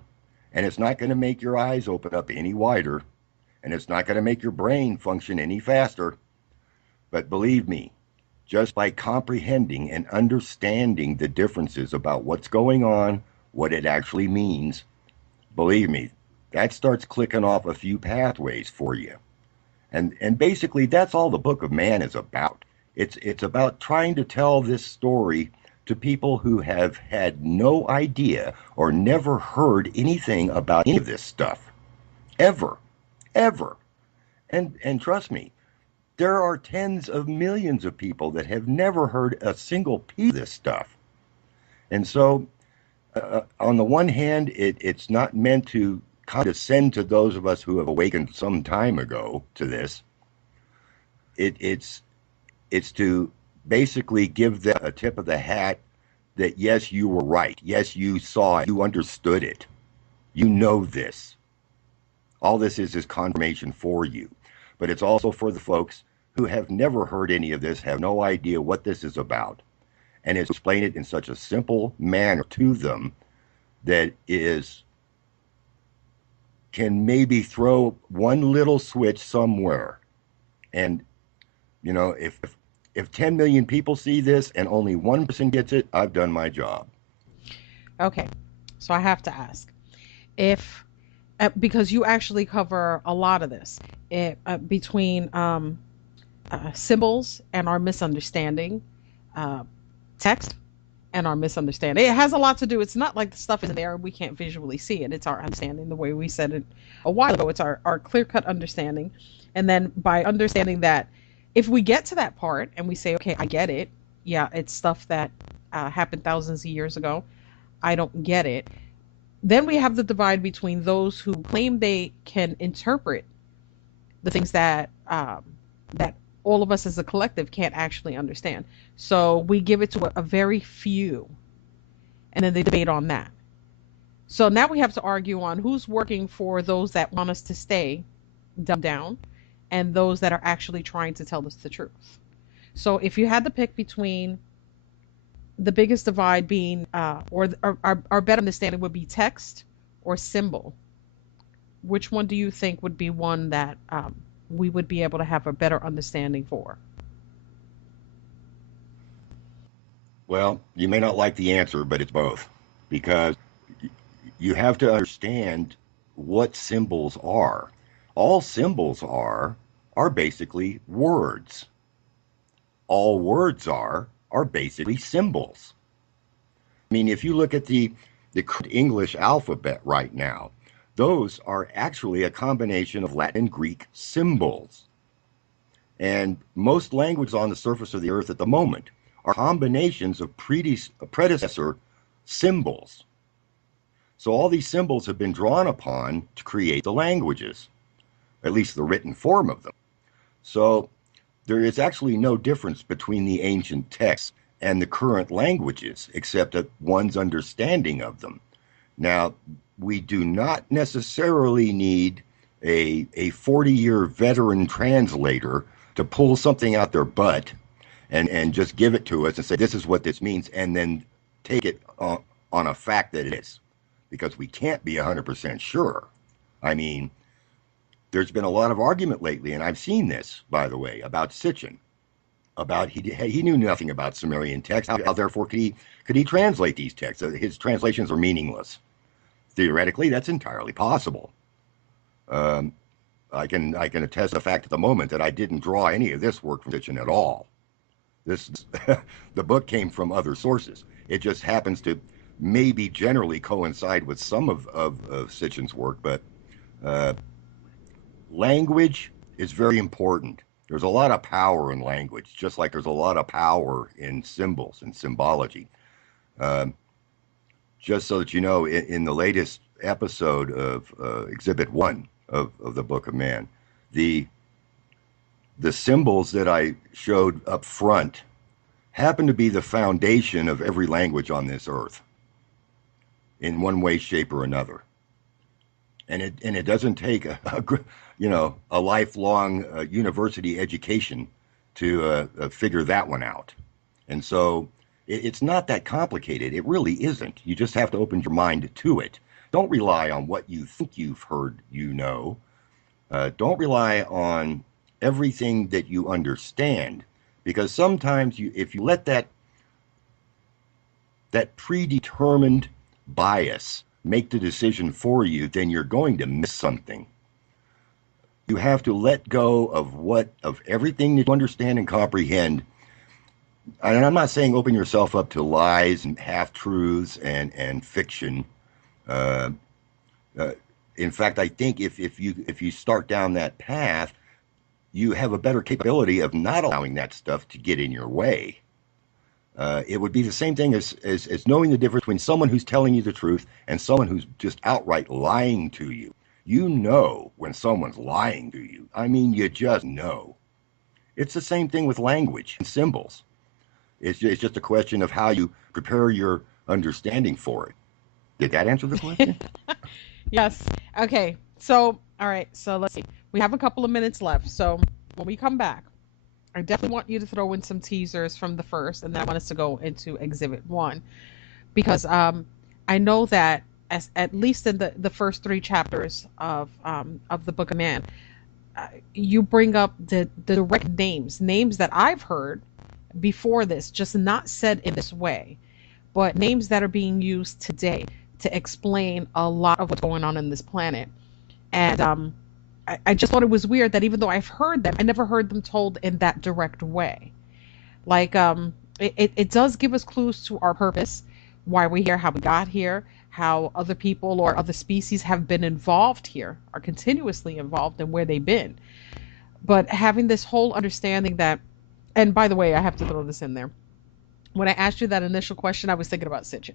and it's not going to make your eyes open up any wider, and it's not going to make your brain function any faster. But believe me, just by comprehending and understanding the differences about what's going on, what it actually means, believe me, that starts clicking off a few pathways for you. And basically, that's all the Book of Man is about. It's about trying to tell this story to people who have had no idea or never heard anything about any of this stuff. Ever. Ever. And trust me, there are tens of millions of people that have never heard a single piece of this stuff. And so, on the one hand, it's not meant to condescend to those of us who have awakened some time ago to this. It's to basically give them a tip of the hat that, yes, you were right. Yes, you saw it. You understood it. You know this. All this is confirmation for you. But it's also for the folks who have never heard any of this, have no idea what this is about. And it's explain it in such a simple manner to them that can maybe throw one little switch somewhere. And, you know, if 10 million people see this and only 1% gets it, I've done my job. Okay, so I have to ask, if because you actually cover a lot of this, between symbols and our misunderstanding, text and our misunderstanding. It has a lot to do. It's not like the stuff is there and we can't visually see it. It's our understanding, the way we said it a while ago. It's our clear-cut understanding. And then by understanding that, if we get to that part and we say, okay, I get it. Yeah, it's stuff that happened thousands of years ago. I don't get it. Then we have the divide between those who claim they can interpret the things that that all of us as a collective can't actually understand. So we give it to a very few, and then they debate on that. So now we have to argue on who's working for those that want us to stay dumbed down and those that are actually trying to tell us the truth. So if you had to pick between the biggest divide being, or our better understanding would be text or symbol, which one do you think would be one that we would be able to have a better understanding for? Well, you may not like the answer, but it's both. Because you have to understand what symbols are. All symbols are are basically words. All words are basically symbols. I mean, if you look at the English alphabet right now, those are actually a combination of Latin and Greek symbols. And most languages on the surface of the earth at the moment are combinations of predecessor symbols. So all these symbols have been drawn upon to create the languages, at least the written form of them. So there is actually no difference between the ancient texts and the current languages, except that one's understanding of them. Now, we do not necessarily need a 40-year veteran translator to pull something out their butt and just give it to us and say, this is what this means, and then take it on a fact that it is, because we can't be 100% sure. I mean, there's been a lot of argument lately, and I've seen this, by the way, about Sitchin, about he knew nothing about Sumerian text. How therefore could he translate these texts? His translations are meaningless. Theoretically, that's entirely possible. I can attest the fact at the moment that I didn't draw any of this work from Sitchin at all. The book came from other sources. It just happens to maybe generally coincide with some of Sitchin's work, but language is very important. There's a lot of power in language, just like there's a lot of power in symbols and symbology. Just so that you know, in the latest episode of Exhibit 1 of the Book of Man, the symbols that I showed up front happen to be the foundation of every language on this earth, in one way, shape, or another. And it doesn't take a lifelong university education to figure that one out. And so it's not that complicated. It really isn't. You just have to open your mind to it. Don't rely on what you think you've heard, Don't rely on everything that you understand, because sometimes if you let that predetermined bias make the decision for you, then you're going to miss something. You have to let go of everything that you understand and comprehend. And I'm not saying open yourself up to lies and half-truths and fiction. In fact, I think if you start down that path, you have a better capability of not allowing that stuff to get in your way. It would be the same thing as knowing the difference between someone who's telling you the truth and someone who's just outright lying to you. You know when someone's lying to you. I mean, you just know. It's the same thing with language and symbols. It's just a question of how you prepare your understanding for it. Did that answer the question? Yes. Okay. So, all right. So let's see. We have a couple of minutes left. So when we come back, I definitely want you to throw in some teasers from the first, and then I want us to go into Exhibit 1, because I know that at least in the first 3 chapters of the Book of Man, you bring up the direct names that I've heard before this, just not said in this way, but names that are being used today to explain a lot of what's going on in this planet. And I just thought it was weird that even though I've heard them, I never heard them told in that direct way. Like, it does give us clues to our purpose, why we're here, how we got here, how other people or other species have been involved here, are continuously involved, and where they've been. But having this whole understanding that, and by the way, I have to throw this in there. When I asked you that initial question, I was thinking about Sitchin.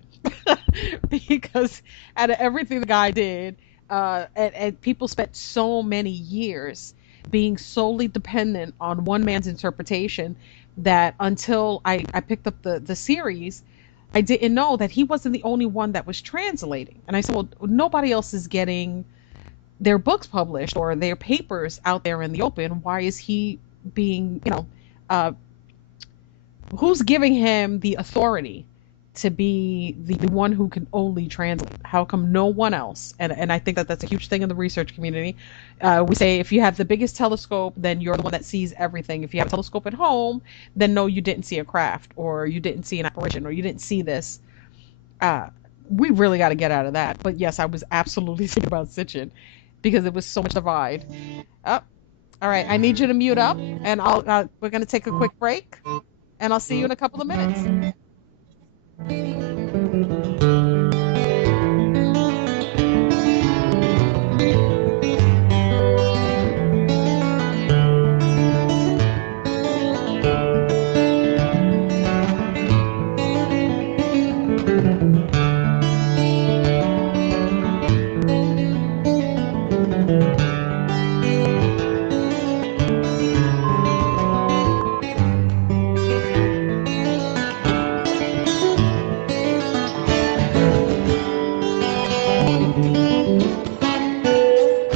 Because out of everything the guy did, and people spent so many years being solely dependent on one man's interpretation, that until I picked up the series, I didn't know that he wasn't the only one that was translating. And I said, well, nobody else is getting their books published or their papers out there in the open. Why is he being, who's giving him the authority to be the one who can only translate? How come no one else? And I think that's a huge thing in the research community. We say if you have the biggest telescope, then you're the one that sees everything. If you have a telescope at home, then no, you didn't see a craft, or you didn't see an apparition, or you didn't see this. We really got to get out of that. But yes, I was absolutely thinking about Sitchin, because it was so much divide. Oh, All right, I need you to mute up, and we're going to take a quick break, and I'll see you in a couple of minutes.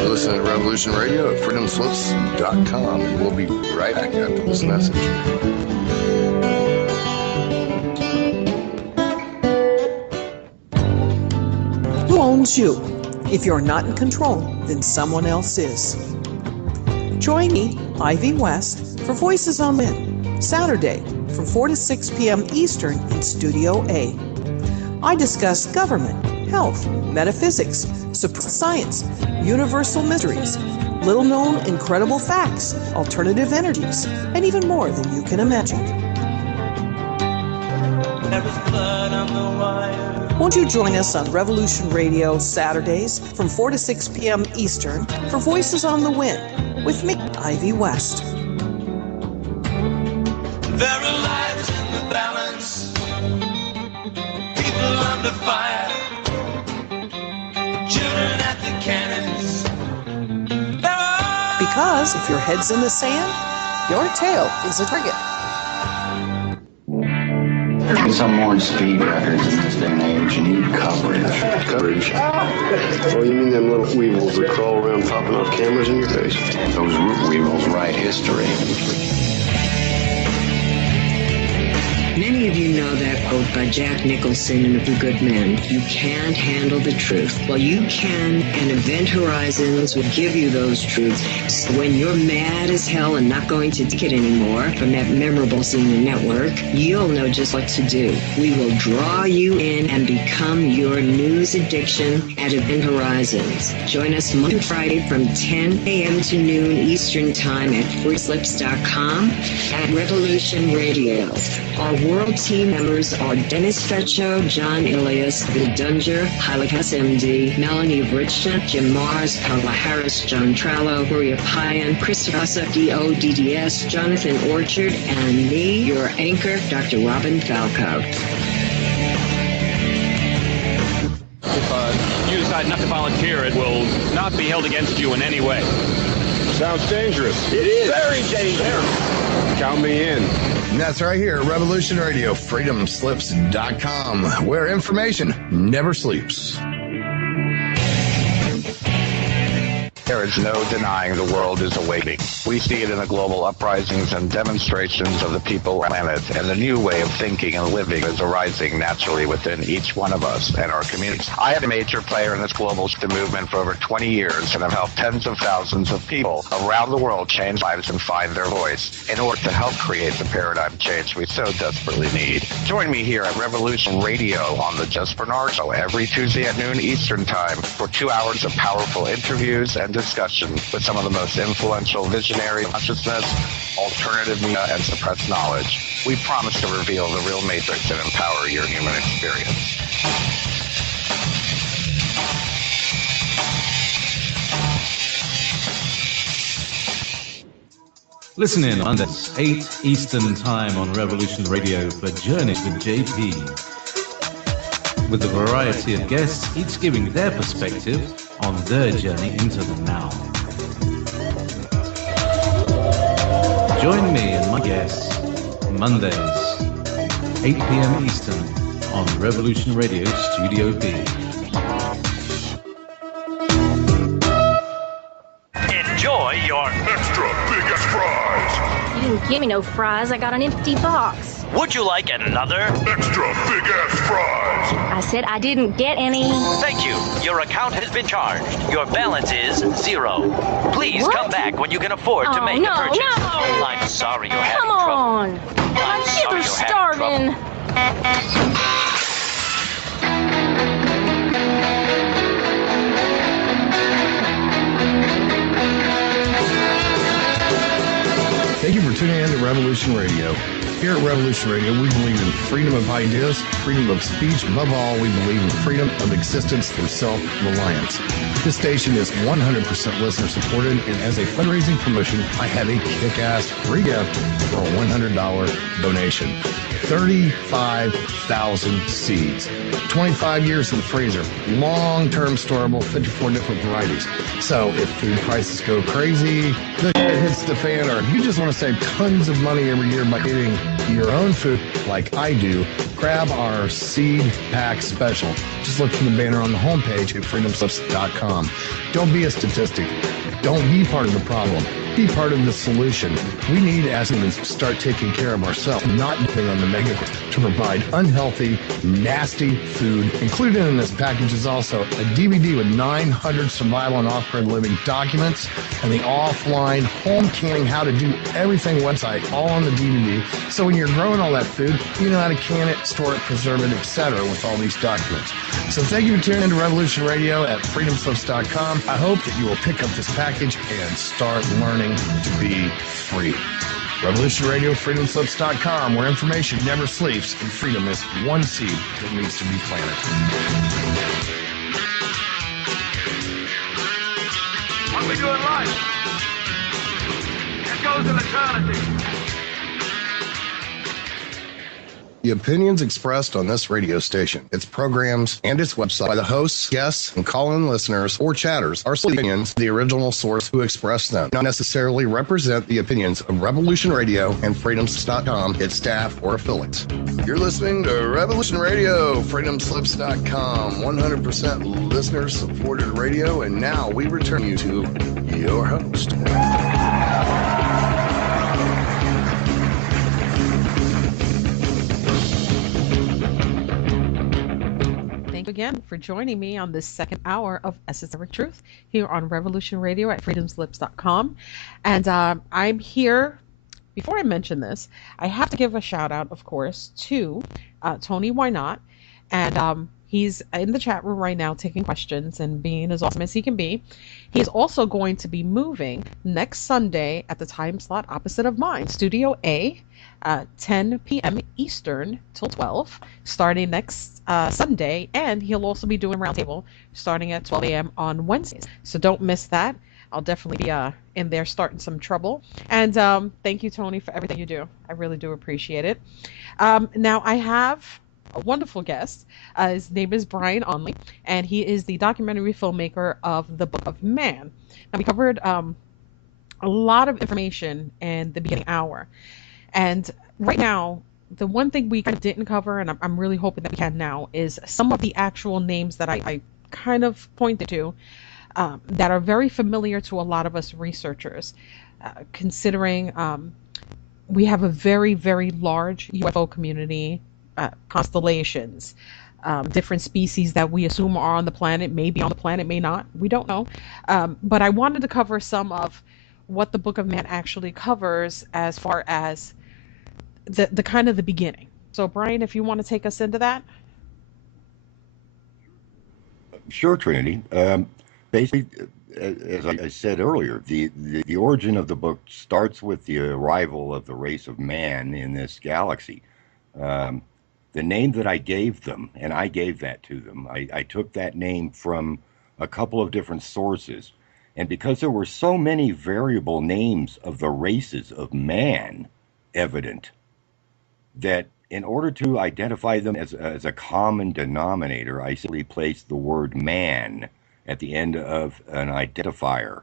Listen to Revolution Radio at freedomslips.com, and we'll be right back after this message. Who owns you? If you're not in control, then someone else is. Join me, Ivy West, for Voices on Wind, Saturday from 4 to 6 p.m. Eastern in Studio A. I discuss government, health, metaphysics, science, universal mysteries, little-known incredible facts, alternative energies, and even more than you can imagine. Won't you join us on Revolution Radio Saturdays from 4 to 6 p.m. Eastern for Voices on the Wind with me, Ivy West. There are lives in the balance, people under fire, children at the cannons. Because if your head's in the sand, your tail is a target. Some more speed records in this day and age. You need coverage. Coverage? Oh, you mean them little weevils that crawl around popping off cameras in your face? Those root weevils write history. Many of you know that quote by Jack Nicholson in A Few Good Men. You can't handle the truth. Well, you can, and Event Horizons will give you those truths. So when you're mad as hell and not going to take it anymore from that memorable senior network, you'll know just what to do. We will draw you in and become your news addiction at Event Horizons. Join us Monday to Friday from 10 a.m. to noon Eastern Time at freeslips.com at Revolution Radio. Our world team members are Dennis Fetcho, John Ilias, Bill Dunger, Halikas MD, Melanie Vrichta, Jim Mars, Paula Harris, John Trallo, Maria Payan, Chris Rasa, DODDS, Jonathan Orchard, and me, your anchor, Dr. Robin Falco. If you decide not to volunteer, it will not be held against you in any way. Sounds dangerous. It is. Very dangerous. Count me in. And that's right here, Revolution Radio, freedomslips.com, where information never sleeps. There is no denying the world is awakening. We see it in the global uprisings and demonstrations of the people on the planet, and the new way of thinking and living is arising naturally within each one of us and our communities. I have been a major player in this global movement for over 20 years and have helped tens of thousands of people around the world change lives and find their voice in order to help create the paradigm change we so desperately need. Join me here at Revolution Radio on the Just Bernard Show every Tuesday at noon Eastern Time for 2 hours of powerful interviews and discussion with some of the most influential visionary consciousness, alternative media, and suppressed knowledge. We promise to reveal the real matrix and empower your human experience. Listen in on this 8 Eastern Time on Revolution Radio for Journeys with JP. With a variety of guests, each giving their perspective on their journey into the now. Join me and my guests Mondays, 8 p.m. Eastern on Revolution Radio Studio B. Enjoy your extra big ass fries. You didn't give me no fries. I got an empty box. Would you like another extra big ass fries? I said I didn't get any. Thank you. Your account has been charged. Your balance is 0. Please come back when you can afford to make a purchase. No. I'm sorry you're having trouble. trouble. Come on. My kids are starving. tuning in to Revolution Radio. Here at Revolution Radio, we believe in freedom of ideas, freedom of speech. Above all, we believe in freedom of existence through self-reliance. This station is 100% listener-supported, and as a fundraising promotion, I have a kick-ass free gift for a $100 donation. 35,000 seeds. 25 years in the freezer. Long-term storable, 54 different varieties. So if food prices go crazy, the shit hits the fan, or you just want to save tons of money every year by eating your own food like I do, grab our seed pack special. Just look for the banner on the homepage at freedomslips.com. Don't be a statistic. Don't be part of the problem. Be part of the solution. We need as humans to start taking care of ourselves, not depend on the mega to provide unhealthy, nasty food. Included in this package is also a DVD with 900 survival and off-grid living documents and the offline home canning how to do everything website all on the DVD. So when you're growing all that food, you know how to can it, store it, preserve it, etc. with all these documents. So thank you for tuning into Revolution Radio at freedomslips.com. I hope that you will pick up this package and start learning to be free. Revolution Radio, freedomslips.com, where information never sleeps and freedom is one seed that needs to be planted. What we do in life, it goes in eternity. The opinions expressed on this radio station, its programs, and its website by the hosts, guests, and call-in listeners or chatters are solely opinions of the original source who expressed them, not necessarily represent the opinions of Revolution Radio and freedomslips.com, its staff, or affiliates. You're listening to Revolution Radio, freedomslips.com, 100% listener-supported radio, and now we return you to your host. Again for joining me on this second hour of Esoteric Truth here on Revolution Radio at freedomslips.com. And I'm here. Before I mention this, I have to give a shout out, of course, to Tony Why Not. And he's in the chat room right now taking questions and being as awesome as he can be. He's also going to be moving next Sunday at the time slot opposite of mine, Studio A, 10 p.m. Eastern till 12, starting next Sunday. And he'll also be doing Roundtable starting at 12 a.m. on Wednesdays. So don't miss that. I'll definitely be in there starting some trouble. And thank you, Tony, for everything you do. I really do appreciate it. Now, I have a wonderful guest. His name is Brian Onley, and he is the documentary filmmaker of The Book of Man. Now, we covered a lot of information in the beginning hour. And right now, the one thing we kind of didn't cover, and I'm really hoping that we can now, is some of the actual names that I kind of pointed to that are very familiar to a lot of us researchers, considering we have a very, very large UFO community, constellations, different species that we assume are on the planet, may be on the planet, may not, we don't know. But I wanted to cover some of what the Book of Man actually covers as far as the kind of the beginning. So Brian, if you want to take us into that. Sure, Trinity. Basically, as I said earlier, the origin of the book starts with the arrival of the race of man in this galaxy. The name that I gave them, and I gave that to them, I took that name from a couple of different sources. And because there were so many variable names of the races of man evident, that in order to identify them as a common denominator, I simply placed the word man at the end of an identifier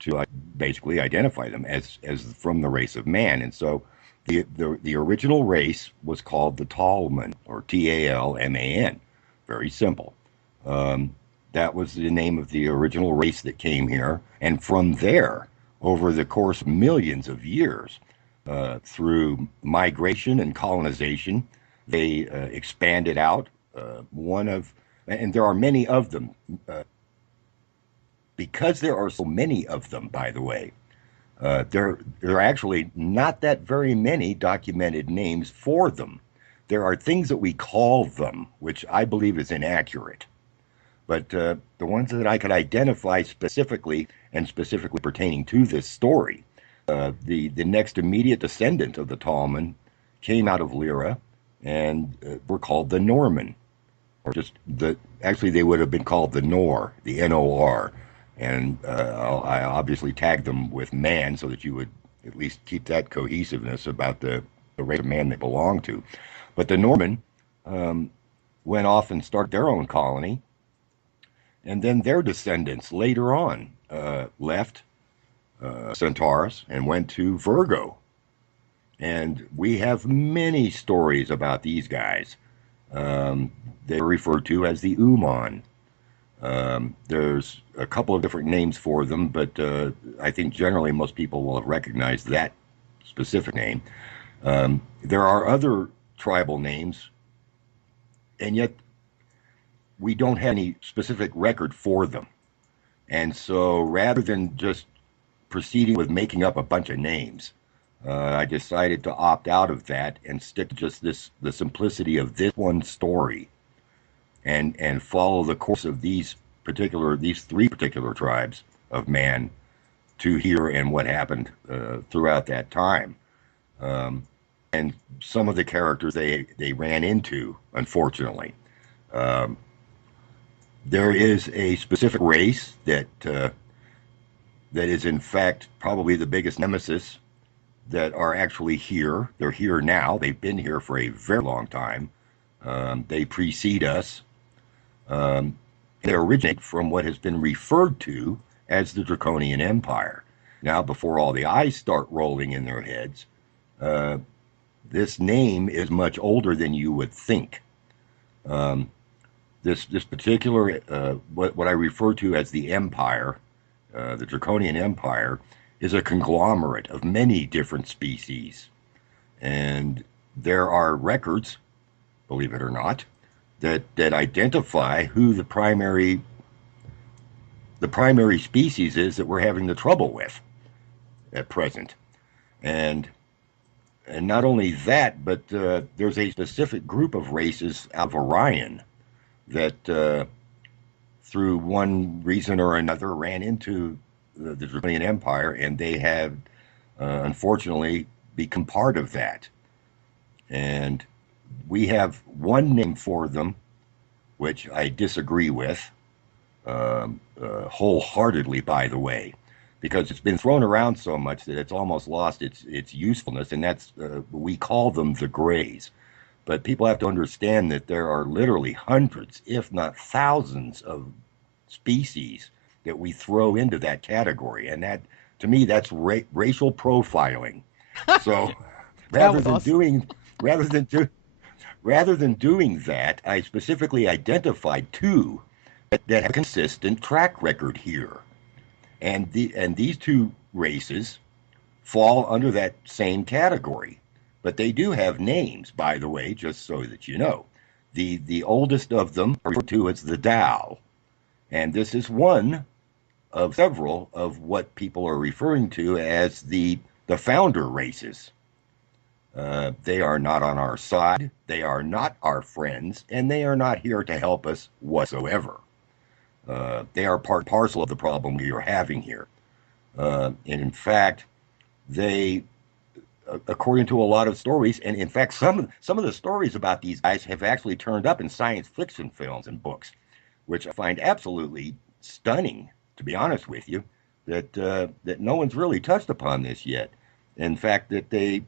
to basically identify them as from the race of man. And so the original race was called the Talman, or Talman. Very simple. That was the name of the original race that came here. And from there, over the course of millions of years, through migration and colonization, they expanded out. And there are many of them. Because there are so many of them, by the way, there are actually not that very many documented names for them. There are things that we call them, which I believe is inaccurate. But the ones that I could identify specifically, and specifically pertaining to this story, The next immediate descendant of the Tallman came out of Lyra and were called the Norman, or just actually they would have been called the Nor, the N-O-R, and I obviously tagged them with man so that you would at least keep that cohesiveness about the race of man they belong to. But the Norman went off and started their own colony, and then their descendants later on left Centaurus and went to Virgo. And we have many stories about these guys. They're referred to as the Uman. There's a couple of different names for them, but I think generally most people will have recognized that specific name. There are other tribal names, and yet we don't have any specific record for them. And so rather than just proceeding with making up a bunch of names, I decided to opt out of that and stick to just the simplicity of this one story, and follow the course of these three particular tribes of man to here and what happened throughout that time, and some of the characters they ran into, unfortunately. There is a specific race that is in fact probably the biggest nemesis that are actually here. They're here now. They've been here for a very long time. They precede us. They originate from what has been referred to as the Draconian Empire. Now, before all the eyes start rolling in their heads, this name is much older than you would think. This particular, what I refer to as the Empire, the Draconian Empire, is a conglomerate of many different species. And there are records, believe it or not, that identify who the primary species is that we're having the trouble with at present. And not only that, but there's a specific group of races out of Orion that through one reason or another ran into the Draconian Empire, and they have unfortunately become part of that. And we have one name for them, which I disagree with wholeheartedly, by the way, because it's been thrown around so much that it's almost lost its usefulness, and that's we call them the Greys. But people have to understand that there are literally hundreds, if not thousands, of species that we throw into that category, and that, to me, that's racial profiling. So rather than doing that, I specifically identified two that have a consistent track record here, and these two races fall under that same category. But they do have names, by the way, just so that you know. The oldest of them are referred to as the Tao, and this is one of several of what people are referring to as the founder races. They are not on our side, they are not our friends, and they are not here to help us whatsoever. They are part and parcel of the problem we are having here. And in fact, they, according to a lot of stories, and in fact some of the stories about these guys have actually turned up in science fiction films and books, which I find absolutely stunning, to be honest with you, that no one's really touched upon this yet. In fact, that they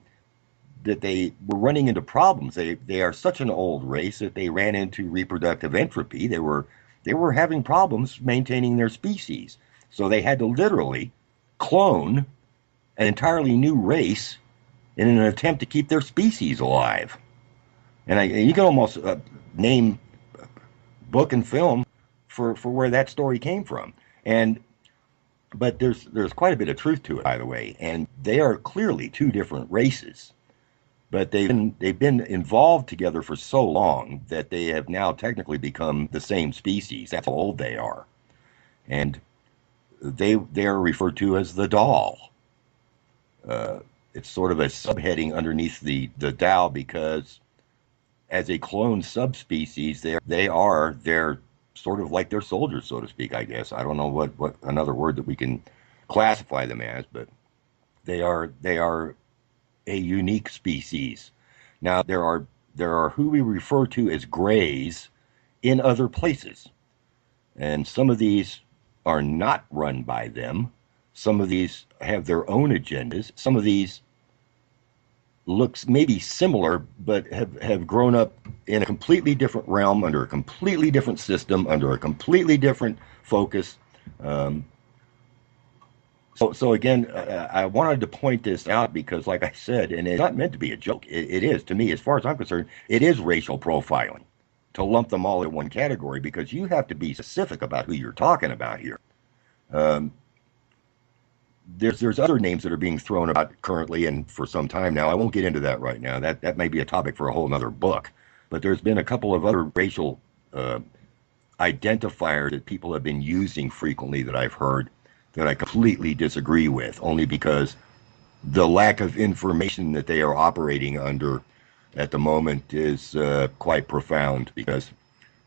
were running into problems. They are such an old race that they ran into reproductive entropy. They were having problems maintaining their species, so they had to literally clone an entirely new race in an attempt to keep their species alive. And you can almost name book and film for where that story came from. But there's quite a bit of truth to it, by the way, and they are clearly two different races. But they've been involved together for so long that they have now technically become the same species. That's how old they are. And they are referred to as the Doll. It's sort of a subheading underneath the Tao, because as a clone subspecies, they're sort of like their soldiers, so to speak, I guess. I don't know what another word that we can classify them as, but They are a unique species. Now there are who we refer to as grays in other places, and some of these are not run by them. Some of these have their own agendas. Some of these looks maybe similar, but have grown up in a completely different realm, under a completely different system, under a completely different focus. Um, so again, I wanted to point this out because, like I said, and it's not meant to be a joke. It is, to me, as far as I'm concerned, it is racial profiling to lump them all in one category, because you have to be specific about who you're talking about here. Um, there's other names that are being thrown about currently and for some time now. I won't get into that right now. That may be a topic for a whole other book. But there's been a couple of other racial identifiers that people have been using frequently that I've heard that I completely disagree with, only because the lack of information that they are operating under at the moment is quite profound. Because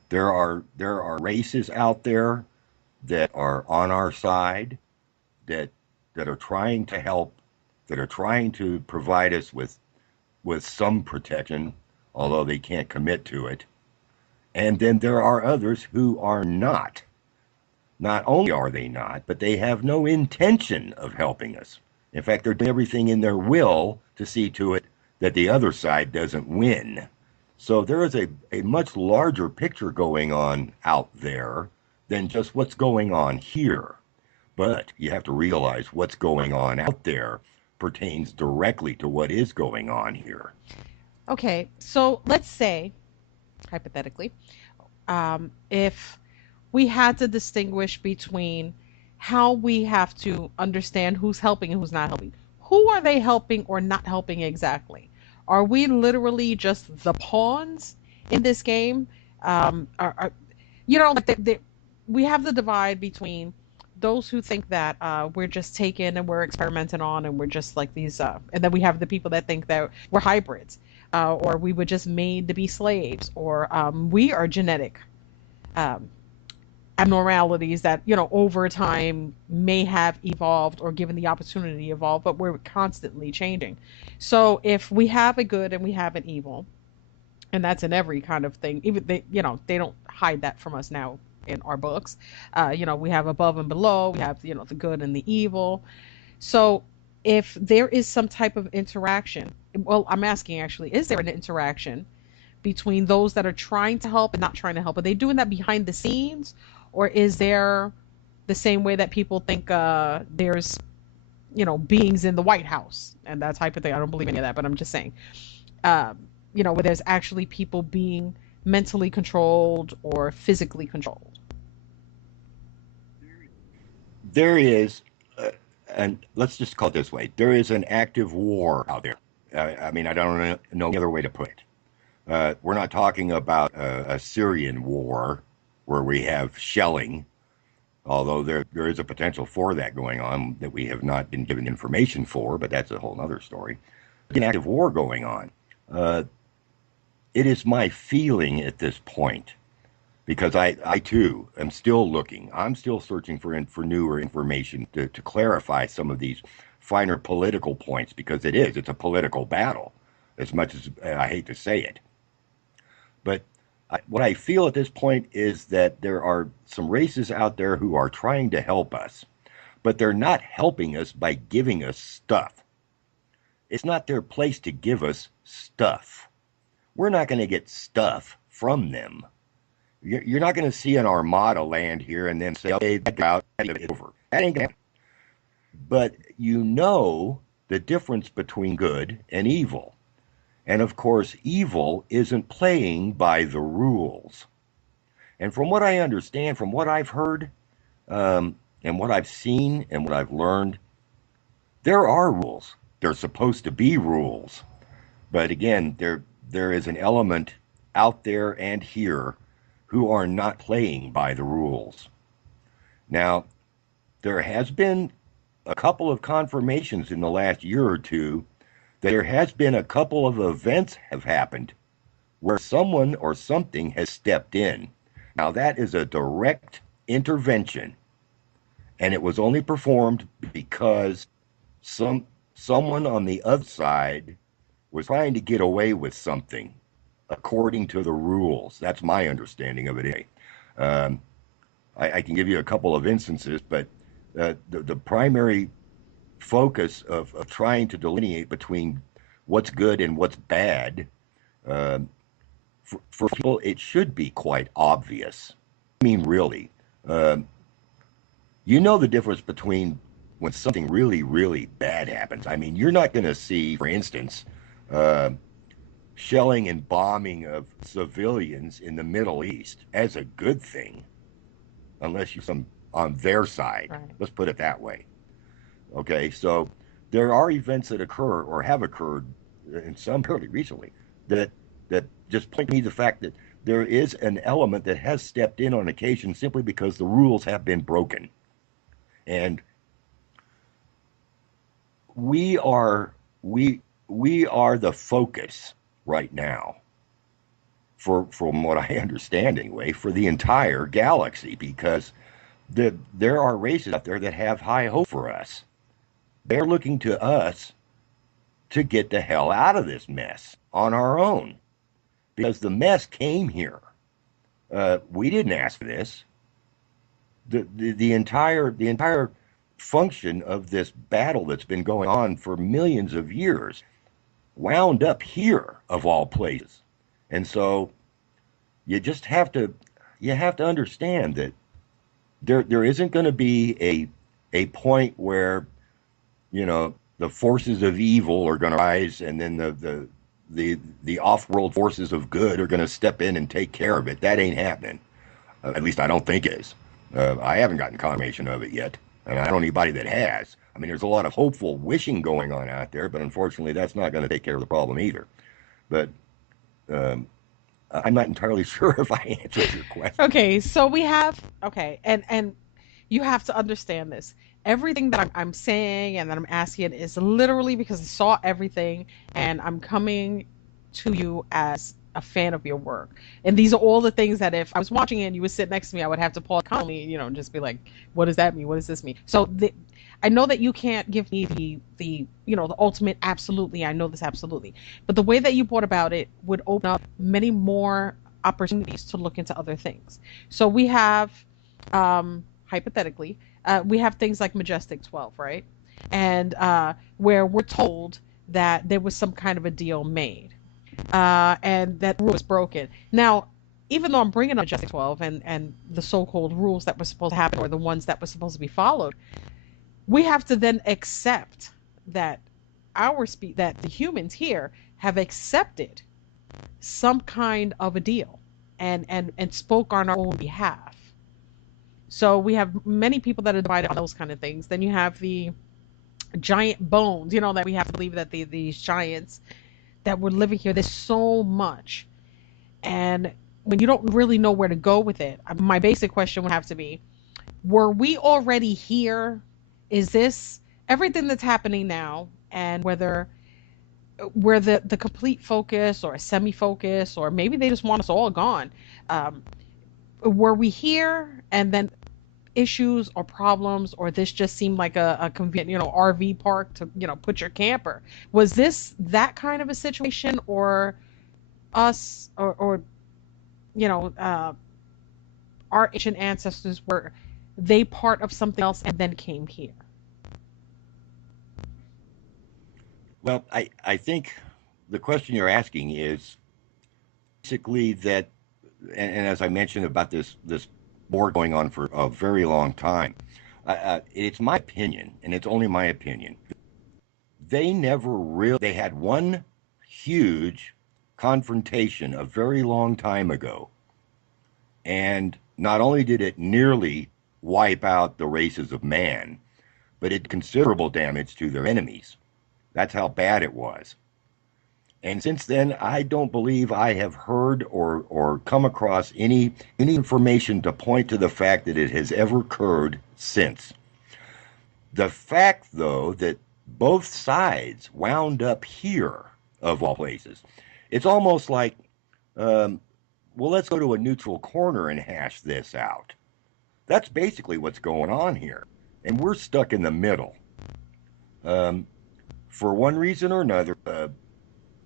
there are races out there that are on our side, that are trying to help, that are trying to provide us with some protection, although they can't commit to it. And then there are others who are not. Not only are they not, but they have no intention of helping us. In fact, they're doing everything in their will to see to it that the other side doesn't win. So there is a much larger picture going on out there than just what's going on here. But you have to realize what's going on out there pertains directly to what is going on here. Okay, so let's say, hypothetically, if we had to distinguish between how we have to understand who's helping and who's not helping. Who are they helping or not helping exactly? Are we literally just the pawns in this game? We have the divide between those who think that we're just taken and we're experimented on and we're just like these, and then we have the people that think that we're hybrids, or we were just made to be slaves, or we are genetic abnormalities that, over time may have evolved or given the opportunity to evolve, but we're constantly changing. So if we have a good and we have an evil, and that's in every kind of thing, even they don't hide that from us now in our books. We have above and below, we have, the good and the evil. So if there is some type of interaction, well, I'm asking actually, is there an interaction between those that are trying to help and not trying to help? Are they doing that behind the scenes? Or is there the same way that people think there's, beings in the White House? And that's hypothetical. I don't believe any of that, but I'm just saying, where there's actually people being mentally controlled or physically controlled. There is, and let's just call it this way, there is an active war out there. I don't know any other way to put it. We're not talking about a Syrian war where we have shelling, although there is a potential for that going on that we have not been given information for, but that's a whole other story. An active war going on. It is my feeling at this point, because I too am still looking. I'm still searching for newer information to clarify some of these finer political points, because it's a political battle, as much as I hate to say it. But what I feel at this point is that there are some races out there who are trying to help us, but they're not helping us by giving us stuff. It's not their place to give us stuff. We're not going to get stuff from them. You're not going to see an armada land here and then say, okay, get out, it's over. That ain't going to happen. But the difference between good and evil. And of course, evil isn't playing by the rules. And from what I understand, from what I've heard, and what I've seen and what I've learned, there are rules. There's supposed to be rules. But again, there is an element out there and here who are not playing by the rules. Now, there has been a couple of confirmations in the last year or two that there has been a couple of events have happened where someone or something has stepped in. Now, that is a direct intervention, and it was only performed because someone on the other side was trying to get away with something according to the rules. That's my understanding of it. I can give you a couple of instances, but the primary focus of trying to delineate between what's good and what's bad, for people, it should be quite obvious. I mean, really, you know the difference between when something really, really bad happens. I mean, you're not going to see, for instance, shelling and bombing of civilians in the Middle East as a good thing, unless you're on their side. Right. Let's put it that way. Okay, so there are events that occur or have occurred, and some fairly recently, that just point me to the fact that there is an element that has stepped in on occasion simply because the rules have been broken. And we are the focus right now, from what I understand anyway, for the entire galaxy, because there are races out there that have high hope for us. They're looking to us to get the hell out of this mess on our own, because the mess came here. We didn't ask for this. The entire function of this battle that's been going on for millions of years wound up here, of all places. And so you just have to understand that there isn't going to be a point where, you know, the forces of evil are going to rise, and then the off-world forces of good are going to step in and take care of it. That ain't happening. At least I don't think it is. I haven't gotten confirmation of it yet, and I don't know anybody that has. I mean, there's a lot of hopeful wishing going on out there, but unfortunately that's not going to take care of the problem either. But I'm not entirely sure if I answered your question. Okay, so we have, and you have to understand this. Everything that I'm saying and that I'm asking is literally because I saw everything, and I'm coming to you as a fan of your work. And these are all the things that if I was watching it and you would sit next to me, I would have to pause calmly, you know, and just be like, what does that mean? What does this mean? So I know that you can't give me the you know, the ultimate absolutely, I know this absolutely. But the way that you brought about it would open up many more opportunities to look into other things. So we have, hypothetically, we have things like Majestic 12, right? And where we're told that there was some kind of a deal made, and that rule was broken. Now, even though I'm bringing up Majestic 12 and the so-called rules that were supposed to happen, or the ones that were supposed to be followed, we have to then accept that that the humans here have accepted some kind of a deal and spoke on our own behalf. So we have many people that are divided on those kind of things. Then you have the giant bones, you know, that we have to believe that these giants that were living here, there's so much. And when you don't really know where to go with it, my basic question would have to be, were we already here? Is this everything that's happening now, and whether we're the complete focus or a semi-focus, or maybe they just want us all gone, were we here and then issues or problems, or this just seemed like a convenient, you know, RV park to, you know, put your camper? Was this that kind of a situation, or us, or you know, our ancient ancestors, were they part of something else and then came here? Well, I think the question you're asking is basically that, and as I mentioned about this war going on for a very long time, it's my opinion, and it's only my opinion, they had one huge confrontation a very long time ago, and not only did it nearly wipe out the races of man, but it did considerable damage to their enemies. That's how bad it was. And since then, I don't believe I have heard or come across any information to point to the fact that it has ever occurred since. The fact, though, that both sides wound up here, of all places, it's almost like, well, let's go to a neutral corner and hash this out. That's basically what's going on here. And we're stuck in the middle. for one reason or another,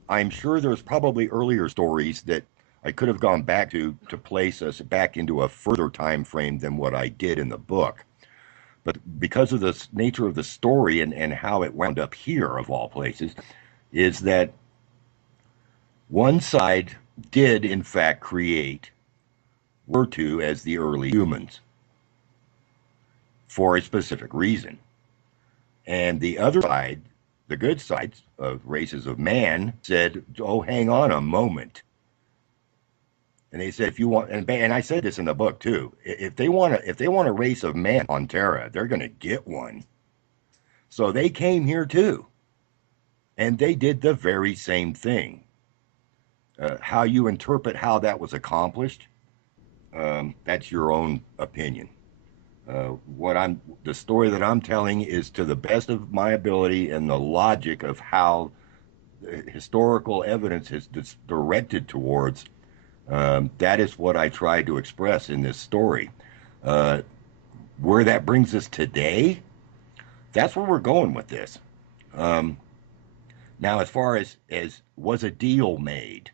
I'm sure there's probably earlier stories that I could have gone back to place us back into a further time frame than what I did in the book. But because of the nature of the story and how it wound up here, of all places, is that one side did, in fact, create, were to as the early humans for a specific reason. And the other side, the good sides of races of man, said, oh, hang on a moment. And they said, if you want, and I said this in the book too, if they want a race of man on Terra, they're going to get one. So they came here too, and they did the very same thing. How you interpret how that was accomplished, that's your own opinion. The story that I'm telling is to the best of my ability and the logic of how historical evidence is directed towards. That is what I tried to express in this story. Where that brings us today, that's where we're going with this. Now, as far as was a deal made?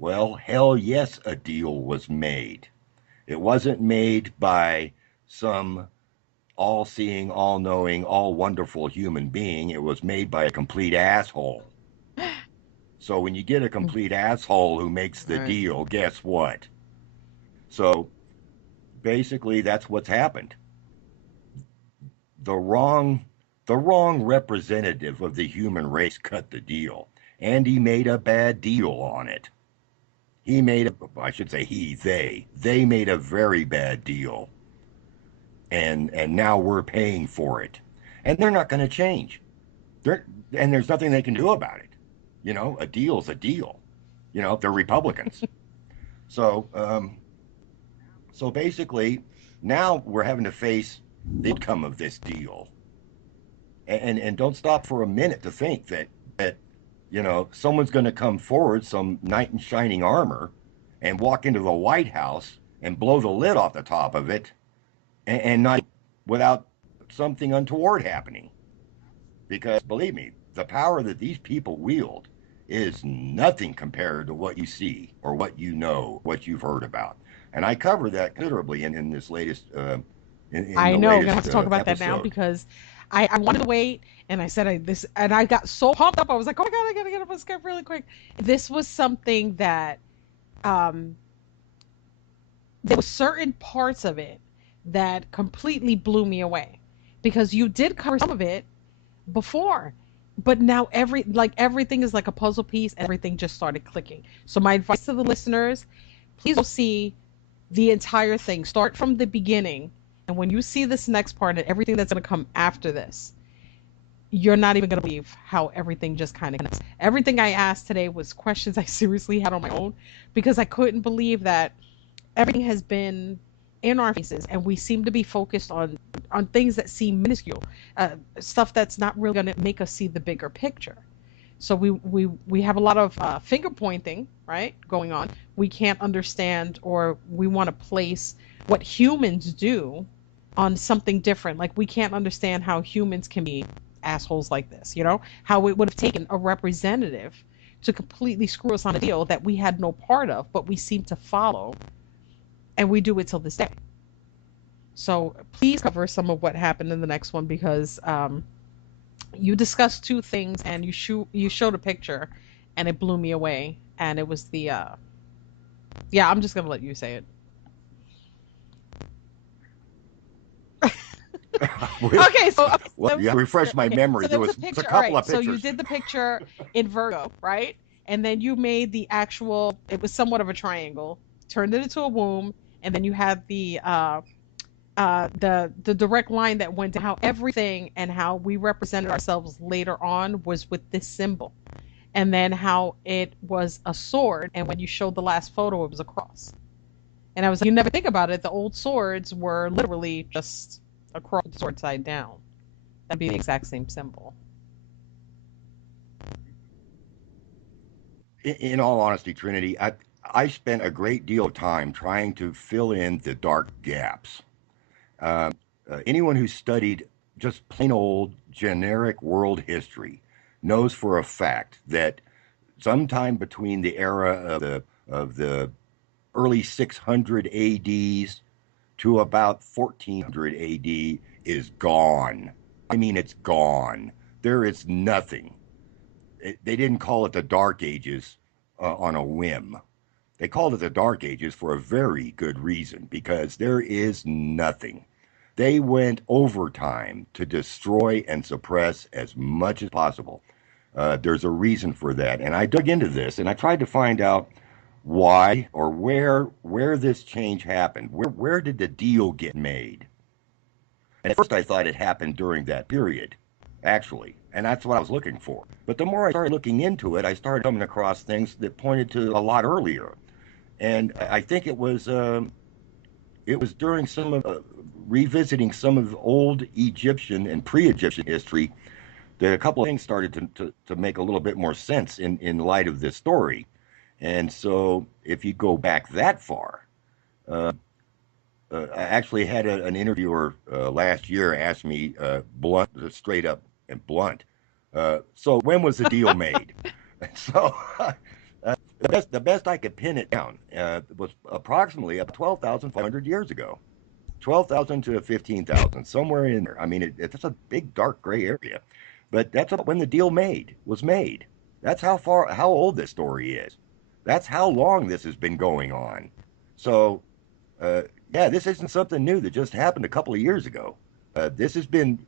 Well, hell yes, a deal was made. It wasn't made by some all-seeing, all-knowing, all-wonderful human being. It was made by a complete asshole. So when you get a complete asshole who makes the deal, guess what? So basically that's what's happened. The wrong representative of the human race cut the deal, and he made a bad deal on it. They made a very bad deal. And now we're paying for it. And they're not going to change. And there's nothing they can do about it. You know, a deal's a deal. You know, they're Republicans. So basically, now we're having to face the outcome of this deal. And don't stop for a minute to think that you know, someone's going to come forward, some knight in shining armor, and walk into the White House and blow the lid off the top of it, and not without something untoward happening. Because believe me, the power that these people wield is nothing compared to what you see or what you know, what you've heard about. And I cover that considerably in this latest. I know. We're gonna have to talk about that now because I wanted to wait, and I said and I got so pumped up. I was like, oh my god, I gotta get up on Skype really quick. This was something that there were certain parts of it that completely blew me away because you did cover some of it before. But now everything is like a puzzle piece, and everything just started clicking. So my advice to the listeners, please go see the entire thing. Start from the beginning. And when you see this next part and everything that's going to come after this, you're not even going to believe how everything just kind of connects. Everything I asked today was questions I seriously had on my own because I couldn't believe that everything has been in our faces and we seem to be focused on things that seem minuscule, stuff that's not really going to make us see the bigger picture. So we have a lot of finger pointing, right, going on. We can't understand, or we want to place what humans do on something different. Like we can't understand how humans can be assholes like this, you know, how it would have taken a representative to completely screw us on a deal that we had no part of, but we seem to follow, and we do it till this day. So please cover some of what happened in the next one because you discussed two things and you showed a picture and it blew me away, and it was the I'm just gonna let you say it. Okay, so refresh my memory. So there was a couple of pictures. So you did the picture in Virgo, right? And then you made the actual. It was somewhat of a triangle. Turned it into a womb, and then you had the direct line that went to how everything and how we represented ourselves later on was with this symbol, and then how it was a sword, and when you showed the last photo, it was a cross. And I was like, you never think about it. The old swords were literally just a cross, sword side down. That'd be the exact same symbol. In all honesty, Trinity, I spent a great deal of time trying to fill in the dark gaps. Anyone who studied just plain old generic world history knows for a fact that sometime between the era of the early 600 ADs to about 1400 AD is gone. I mean, it's gone. There is nothing. They didn't call it the Dark Ages on a whim. They called it the Dark Ages for a very good reason, because there is nothing. They went overtime to destroy and suppress as much as possible. There's a reason for that. And I dug into this and I tried to find out why or where this change happened. Where did the deal get made? And at first I thought it happened during that period, actually. And that's what I was looking for. But the more I started looking into it, I started coming across things that pointed to a lot earlier. And I think it was during some of revisiting some of the old Egyptian and pre-Egyptian history that a couple of things started to make a little bit more sense in light of this story. And so if you go back that far, I actually had an interviewer last year ask me blunt, straight up and blunt, so when was the deal made? So the best I could pin it down was approximately 12,500 years ago. 12,000 to 15,000, somewhere in there. I mean, it's a big dark gray area, but that's when the deal was made. That's how old this story is. That's how long this has been going on. So, yeah, this isn't something new that just happened a couple of years ago. This has been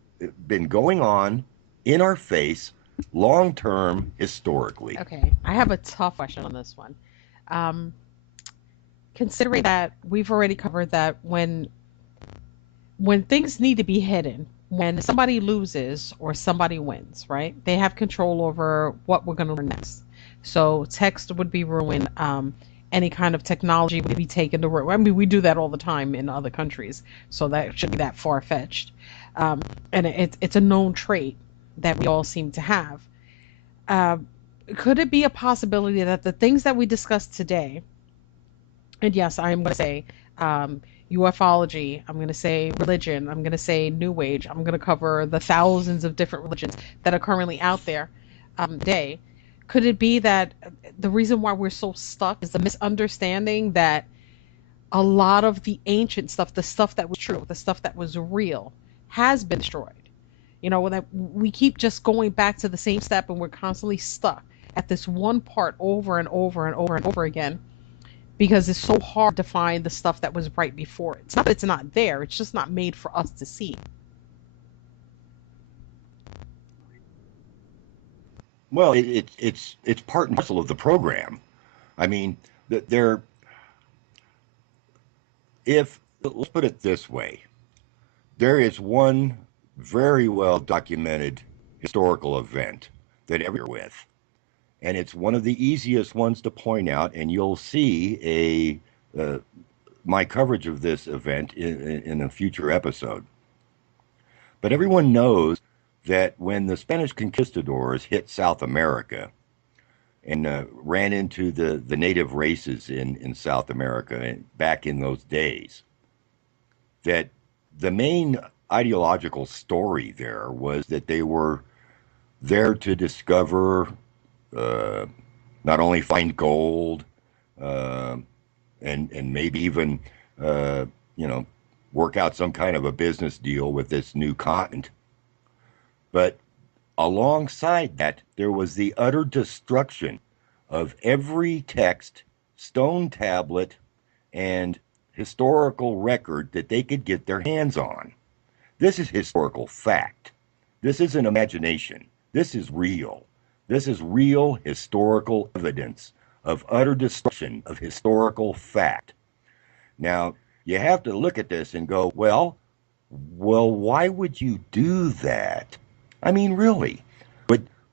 going on in our face, long term, historically. Okay, I have a tough question on this one. Considering that we've already covered that when things need to be hidden, when somebody loses or somebody wins, right? They have control over what we're going to learn next. So text would be ruined. Any kind of technology would be taken to ruin. I mean, we do that all the time in other countries, so that shouldn't be that far-fetched. And it's a known trait that we all seem to have. Could it be a possibility that the things that we discussed today, and yes, I'm going to say ufology, I'm going to say religion, I'm going to say New Age, I'm going to cover the thousands of different religions that are currently out there today. Could it be that the reason why we're so stuck is the misunderstanding that a lot of the ancient stuff, the stuff that was true, the stuff that was real, has been destroyed? You know, that we keep just going back to the same step and we're constantly stuck at this one part over and over and over and over again, because it's so hard to find the stuff that was right before it. It's not that it's not there, it's just not made for us to see. Well, it's part and parcel of the program. I mean, let's put it this way, there is one very well documented historical event that everyone with, and it's one of the easiest ones to point out, and you'll see my coverage of this event in a future episode. But everyone knows that when the Spanish conquistadors hit South America and ran into the native races in South America back in those days, that the main ideological story there was that they were there to discover, not only find gold, and maybe even, work out some kind of a business deal with this new continent. But alongside that, there was the utter destruction of every text, stone tablet, and historical record that they could get their hands on. This is historical fact. This isn't imagination. This is real. This is real historical evidence of utter destruction of historical fact. Now, you have to look at this and go, well, why would you do that? I mean, really,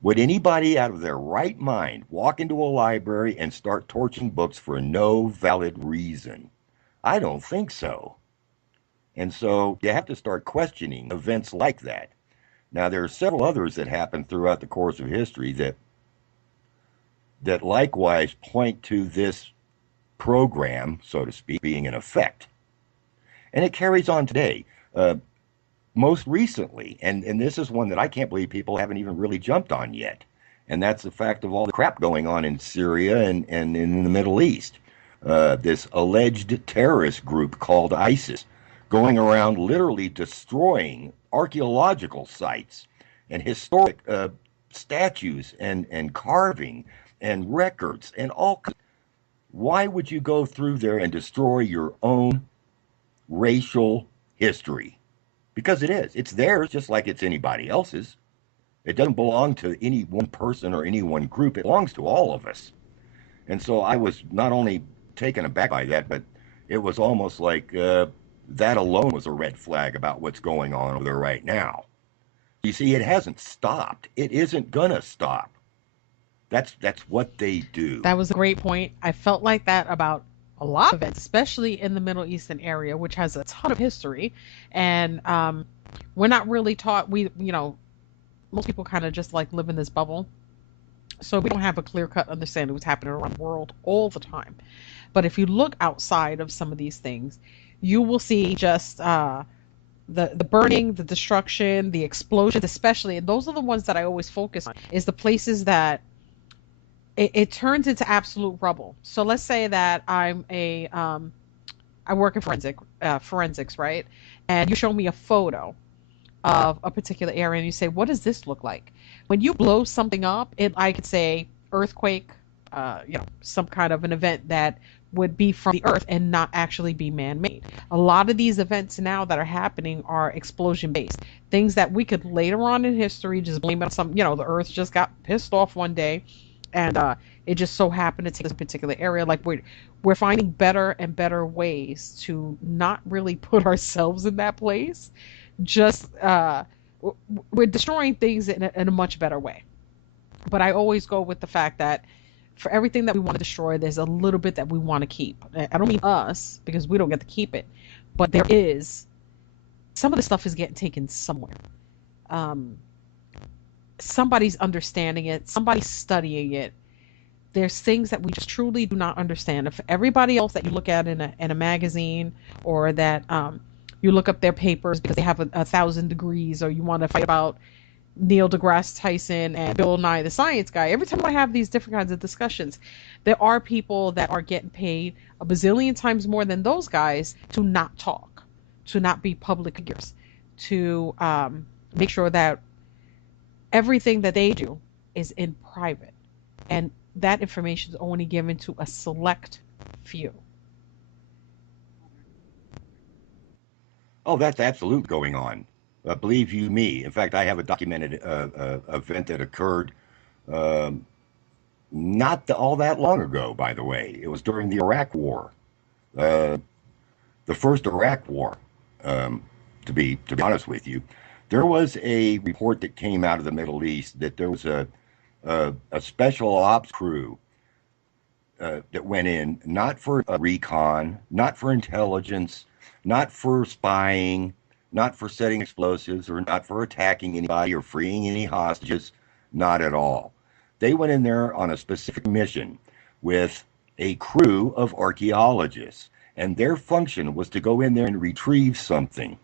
would anybody out of their right mind walk into a library and start torching books for no valid reason? I don't think so. And so you have to start questioning events like that. Now, there are several others that happened throughout the course of history that likewise point to this program, so to speak, being in effect. And it carries on today. most recently, and this is one that I can't believe people haven't even really jumped on yet, and that's the fact of all the crap going on in Syria and in the Middle East. This alleged terrorist group called ISIS going around literally destroying archaeological sites and historic statues and carving and records and all. Why would you go through there and destroy your own racial history? Because it is. It's theirs just like it's anybody else's. It doesn't belong to any one person or any one group. It belongs to all of us. And so I was not only taken aback by that, but it was almost like that alone was a red flag about what's going on over there right now. You see, it hasn't stopped. It isn't going to stop. That's what they do. That was a great point. I felt like that about a lot of it, especially in the Middle Eastern area, which has a ton of history. And we're not really taught, most people kind of just like live in this bubble. So we don't have a clear-cut understanding of what's happening around the world all the time. But if you look outside of some of these things, you will see just the burning, the destruction, the explosions, especially, and those are the ones that I always focus on, is the places that it turns into absolute rubble. So let's say that I work in forensics, right? And you show me a photo of a particular area and you say, what does this look like? When you blow something up, I could say earthquake, some kind of an event that would be from the earth and not actually be man-made. A lot of these events now that are happening are explosion-based. Things that we could later on in history just blame it on some, the earth just got pissed off one day and it just so happened to take this particular area. Like we're finding better and better ways to not really put ourselves in that place. Just we're destroying things in a much better way. But I always go with the fact that for everything that we want to destroy, there's a little bit that we want to keep. I don't mean us, because we don't get to keep it, but there is some of the stuff is getting taken somewhere. Somebody's understanding it, somebody's studying it. There's things that we just truly do not understand. If everybody else that you look at in a magazine, or that you look up their papers because they have 1,000 degrees, or you want to fight about Neil deGrasse Tyson and Bill Nye the Science Guy, every time I have these different kinds of discussions, there are people that are getting paid a bazillion times more than those guys to not talk, to not be public figures, to make sure that everything that they do is in private, and that information is only given to a select few. Oh, that's absolute going on. Believe you me. In fact, I have a documented event that occurred not all that long ago, by the way. It was during the Iraq War, the first Iraq War. To be honest with you, there was a report that came out of the Middle East that there was a special ops crew that went in, not for recon, not for intelligence, not for spying, not for setting explosives, or not for attacking anybody or freeing any hostages, not at all. They went in there on a specific mission with a crew of archaeologists, and their function was to go in there and retrieve something.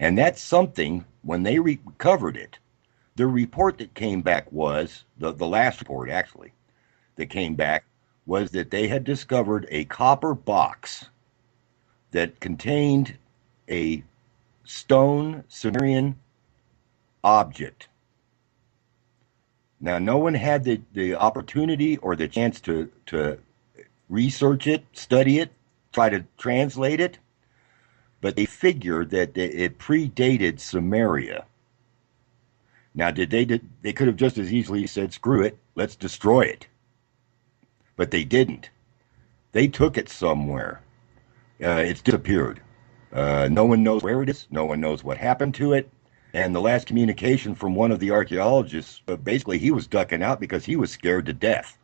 And that something, when they recovered it, the report that came back was, the last report actually, that came back was that they had discovered a copper box that contained a stone Sumerian object. Now, no one had the opportunity or the chance to research it, study it, try to translate it, but they figured that it predated Sumeria. Now, they could have just as easily said, screw it, let's destroy it. But they didn't. They took it somewhere. It's disappeared. No one knows where it is. No one knows what happened to it. And the last communication from one of the archaeologists, basically he was ducking out because he was scared to death.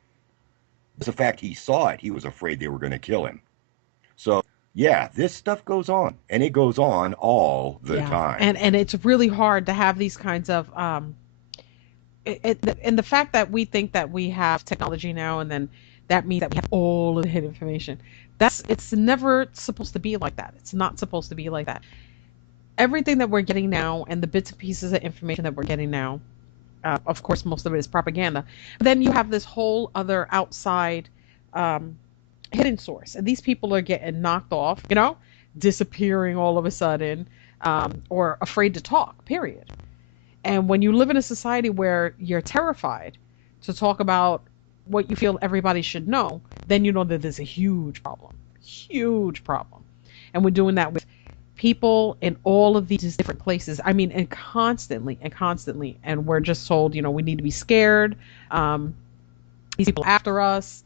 It's the fact he saw it. He was afraid they were going to kill him. So, yeah, this stuff goes on. And it goes on all the time. And it's really hard to have these kinds of... and the fact that we think that we have technology now, and then that means that we have all of the hidden information. It's never supposed to be like that. It's not supposed to be like that. everything that we're getting now and the bits and pieces of information that we're getting now, of course, most of it is propaganda. But then you have this whole other outside hidden source, and these people are getting knocked off, disappearing all of a sudden, or afraid to talk, period. And when you live in a society where you're terrified to talk about what you feel everybody should know, then you know that there's a huge problem. Huge problem. And we're doing that with people in all of these different places. I mean, and constantly. And we're just told, we need to be scared. These people after us,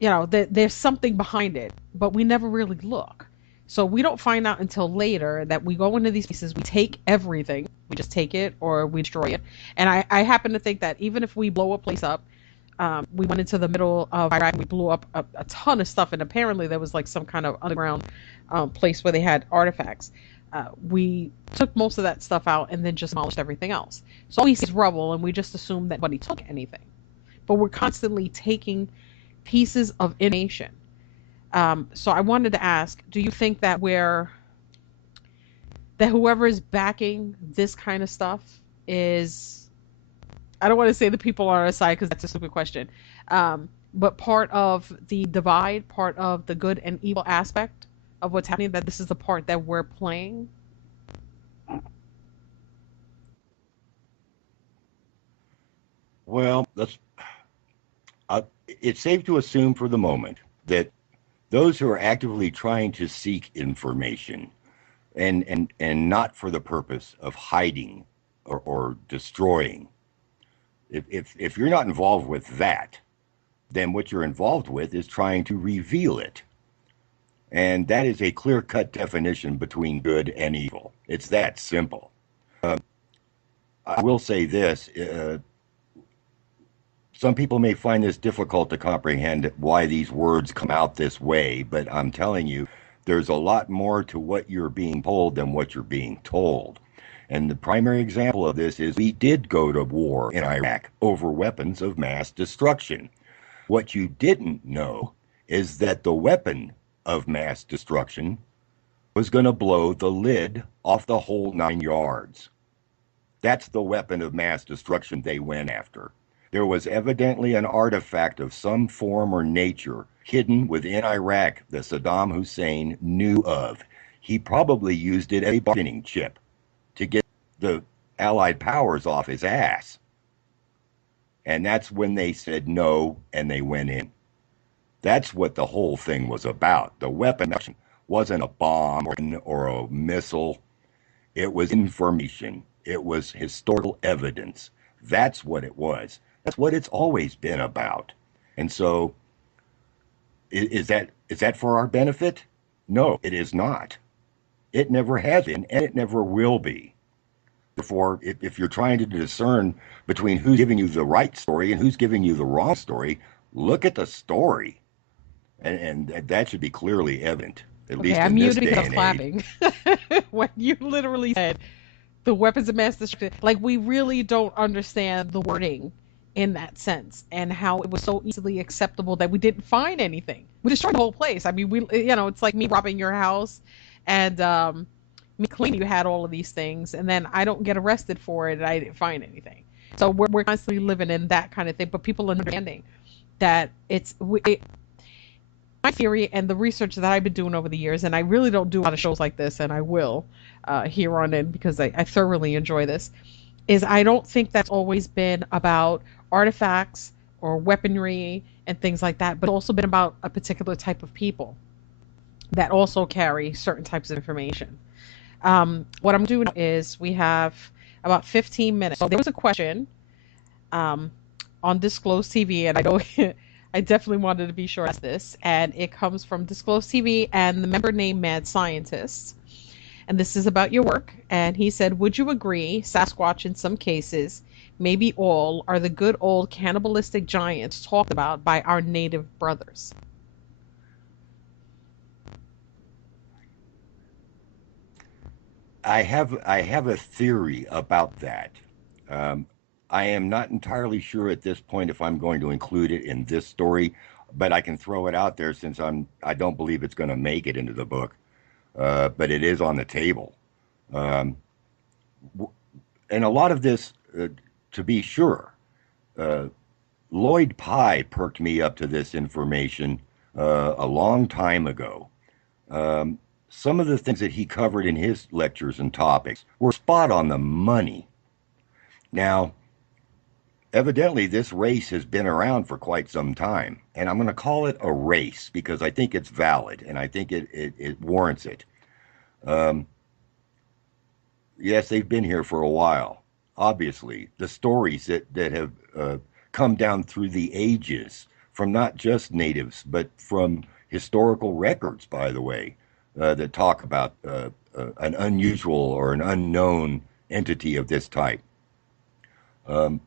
there's something behind it, but we never really look. So we don't find out until later that we go into these places, we take everything, we just take it or we destroy it. And I happen to think that even if we blow a place up, we went into the middle of Iraq and we blew up a ton of stuff, and apparently there was like some kind of underground place where they had artifacts. We took most of that stuff out and then just demolished everything else. So all we see is rubble, and we just assume that nobody took anything. But we're constantly taking pieces of information. So I wanted to ask, do you think that whoever is backing this kind of stuff is, I don't want to say the people on our side because that's a stupid question, but part of the divide, part of the good and evil aspect of what's happening, that this is the part that we're playing? Well, it's safe to assume for the moment that those who are actively trying to seek information and not for the purpose of hiding or destroying, if you're not involved with that, then what you're involved with is trying to reveal it. And that is a clear-cut definition between good and evil. It's that simple. I will say this. Some people may find this difficult to comprehend why these words come out this way, but I'm telling you, there's a lot more to what you're being told than what you're being told. And the primary example of this is we did go to war in Iraq over weapons of mass destruction. What you didn't know is that the weapon of mass destruction was going to blow the lid off the whole 9 yards. That's the weapon of mass destruction they went after. There was evidently an artifact of some form or nature hidden within Iraq that Saddam Hussein knew of. He probably used it as a bargaining chip to get the Allied powers off his ass. And that's when they said no and they went in. That's what the whole thing was about. The weapon wasn't a bomb or a missile. It was information. It was historical evidence. That's what it was. That's what it's always been about. And so, is that for our benefit? No, it is not. It never has been, and it never will be. Therefore, if you're trying to discern between who's giving you the right story and who's giving you the wrong story, look at the story. And that should be clearly evident, at least in this day and age. I'm clapping. When you literally said the weapons of mass destruction, like, we really don't understand the wording in that sense, and how it was so easily acceptable that we didn't find anything. We destroyed the whole place. I mean, it's like me robbing your house and me claiming you had all of these things, and then I don't get arrested for it and I didn't find anything. So we're constantly living in that kind of thing, but people understanding that my theory and the research that I've been doing over the years, and I really don't do a lot of shows like this, and I will here on in because I thoroughly enjoy this, is I don't think that's always been about artifacts or weaponry and things like that, but also been about a particular type of people that also carry certain types of information. What I'm doing is we have about 15 minutes. So there was a question on Disclosed TV, and I know I definitely wanted to be sure as this, and it comes from Disclosed TV and the member named Mad Scientist. And this is about your work. And he said, would you agree Sasquatch in some cases, maybe all, are the good old cannibalistic giants talked about by our native brothers? I have a theory about that. I am not entirely sure at this point if I'm going to include it in this story, but I can throw it out there since I don't believe it's going to make it into the book. But it is on the table. Um, and a lot of this, to be sure, uh, Lloyd Pye perked me up to this information a long time ago. Um, some of the things that he covered in his lectures and topics were spot on the money. Now, evidently, this race has been around for quite some time, and I'm going to call it a race because I think it's valid and I think it warrants it. Um, yes, they've been here for a while. Obviously, the stories that have come down through the ages from not just natives, but from historical records, by the way, that talk about an unusual or an unknown entity of this type.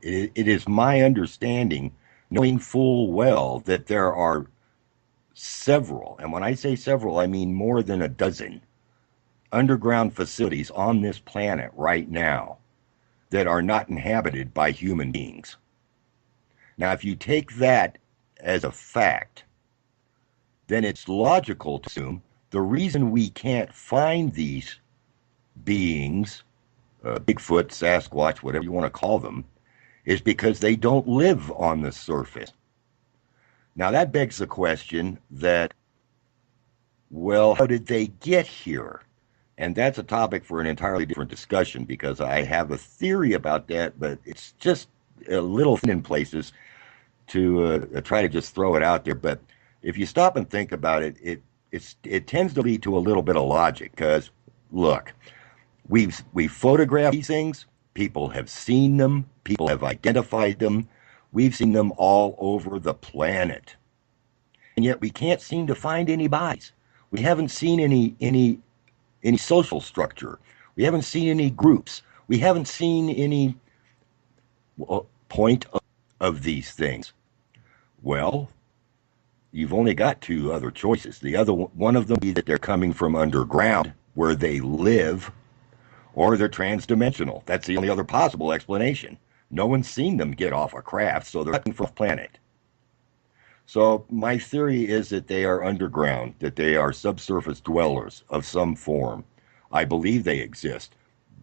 It is my understanding, knowing full well, that there are several, and when I say several, I mean more than a dozen underground facilities on this planet right now that are not inhabited by human beings. Now, if you take that as a fact, then it's logical to assume the reason we can't find these beings, Bigfoot, Sasquatch, whatever you want to call them, is because they don't live on the surface. Now, that begs the question that, well, how did they get here? And that's a topic for an entirely different discussion because I have a theory about that, but it's just a little thin in places to try to just throw it out there. But if you stop and think about it, it tends to lead to a little bit of logic because, look, we photographed these things. People have seen them. People have identified them. We've seen them all over the planet. And yet we can't seem to find any bodies. We haven't seen any social structure. We haven't seen any groups. We haven't seen any point of these things. Well, you've only got two other choices. The other one of them be that they're coming from underground where they live, or they're transdimensional. That's the only other possible explanation. No one's seen them get off a craft, so they're coming from a planet. So my theory is that they are underground, that they are subsurface dwellers of some form. I believe they exist.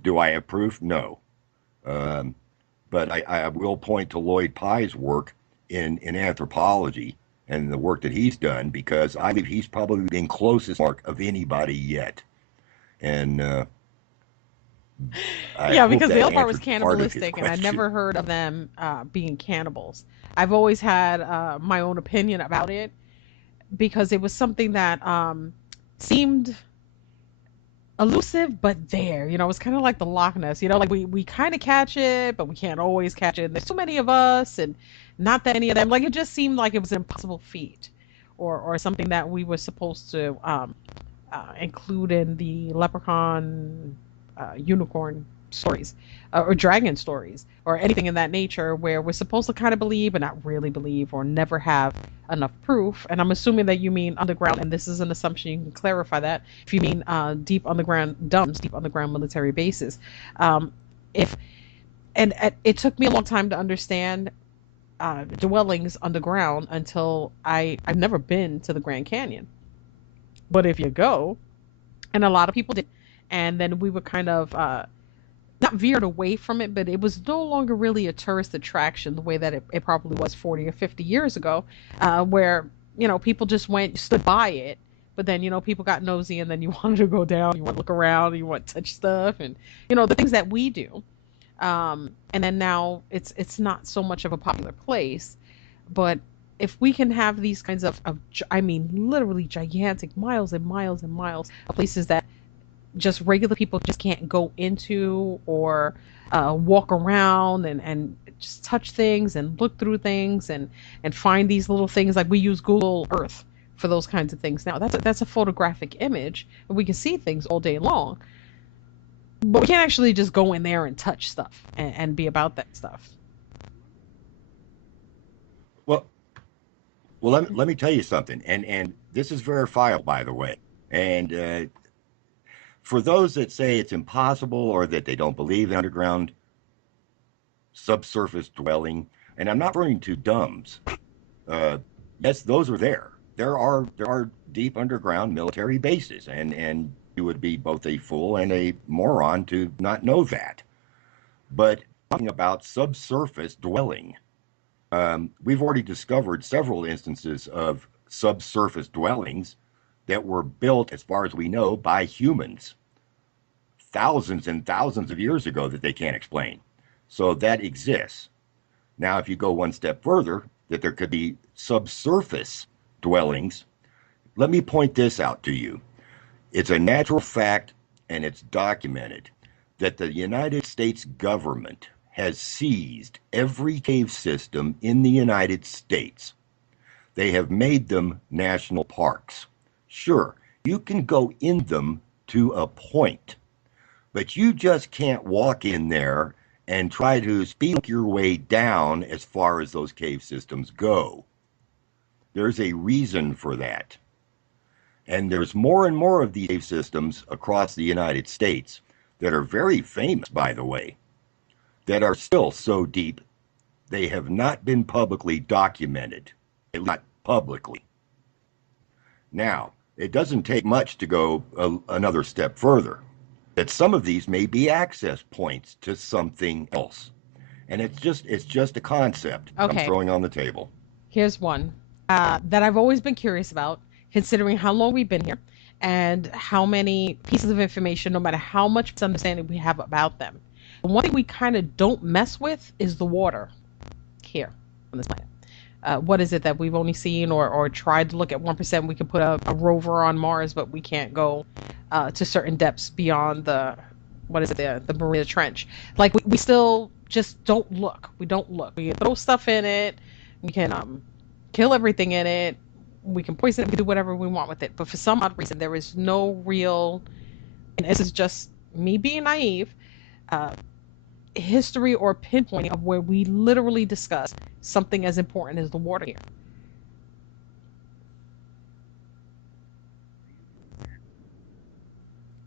Do I have proof? No. But I will point to Lloyd Pye's work in anthropology and the work that he's done because I believe he's probably been closest mark of anybody yet. And yeah, because the other part was cannibalistic, and I never heard of them being cannibals. I've always had my own opinion about it because it was something that seemed elusive, but there. You know, it's kind of like the Loch Ness. You know, like we kind of catch it, but we can't always catch it. And there's so many of us, and not that many of them. Like it just seemed like it was an impossible feat, or something that we were supposed to include in the leprechaun, unicorn stories, or dragon stories, or anything in that nature, where we're supposed to kind of believe but not really believe, or never have enough proof. And I'm assuming that you mean underground, and this is an assumption. You can clarify that if you mean deep underground military bases. It took me a long time to understand dwellings underground until I've never been to the Grand Canyon. But if you go, and a lot of people did, and then we were kind of not veered away from it, but it was no longer really a tourist attraction the way that it probably was 40 or 50 years ago, where, you know, people just stood by it, but then, you know, people got nosy and then you wanted to go down, you want to look around, you want to touch stuff, and, you know, the things that we do. And then now it's not so much of a popular place, but if we can have these kinds of I mean, literally gigantic miles and miles and miles of places that just regular people just can't go into, or walk around and just touch things and look through things and find these little things, like we use Google Earth for those kinds of things now. That's a photographic image, and we can see things all day long, but we can't actually just go in there and touch stuff and be about that stuff. Well, let me tell you something, and this is verifiable, by the way. And for those that say it's impossible or that they don't believe in underground subsurface dwelling, and I'm not referring to dumbs. Yes, those are there. There are deep underground military bases, and you would be both a fool and a moron to not know that. But talking about subsurface dwelling, we've already discovered several instances of subsurface dwellings that were built, as far as we know, by humans thousands and thousands of years ago that they can't explain. So that exists. Now, if you go one step further, that there could be subsurface dwellings, let me point this out to you. It's a natural fact, and it's documented, that the United States government has seized every cave system in the United States. They have made them national parks. Sure, you can go in them to a point, but you just can't walk in there and try to speak your way down as far as those cave systems go. There's a reason for that. And there's more and more of these cave systems across the United States that are very famous, by the way, that are still so deep they have not been publicly documented, at least not publicly. Now, it doesn't take much to go another step further, that some of these may be access points to something else. And it's just a concept I'm throwing on the table. Here's one that I've always been curious about, considering how long we've been here and how many pieces of information, no matter how much understanding we have about them. One thing we kind of don't mess with is the water here on this planet. What is it that we've only seen or tried to look at 1%? We can put a rover on Mars, but we can't go to certain depths beyond the Bermuda Trench. Like we still just don't look. We don't look. We can throw stuff in it. We can kill everything in it. We can poison it. We can do whatever we want with it. But for some odd reason, there is no real, and this is just me being naive, history or pinpointing of where we literally discuss something as important as the water here.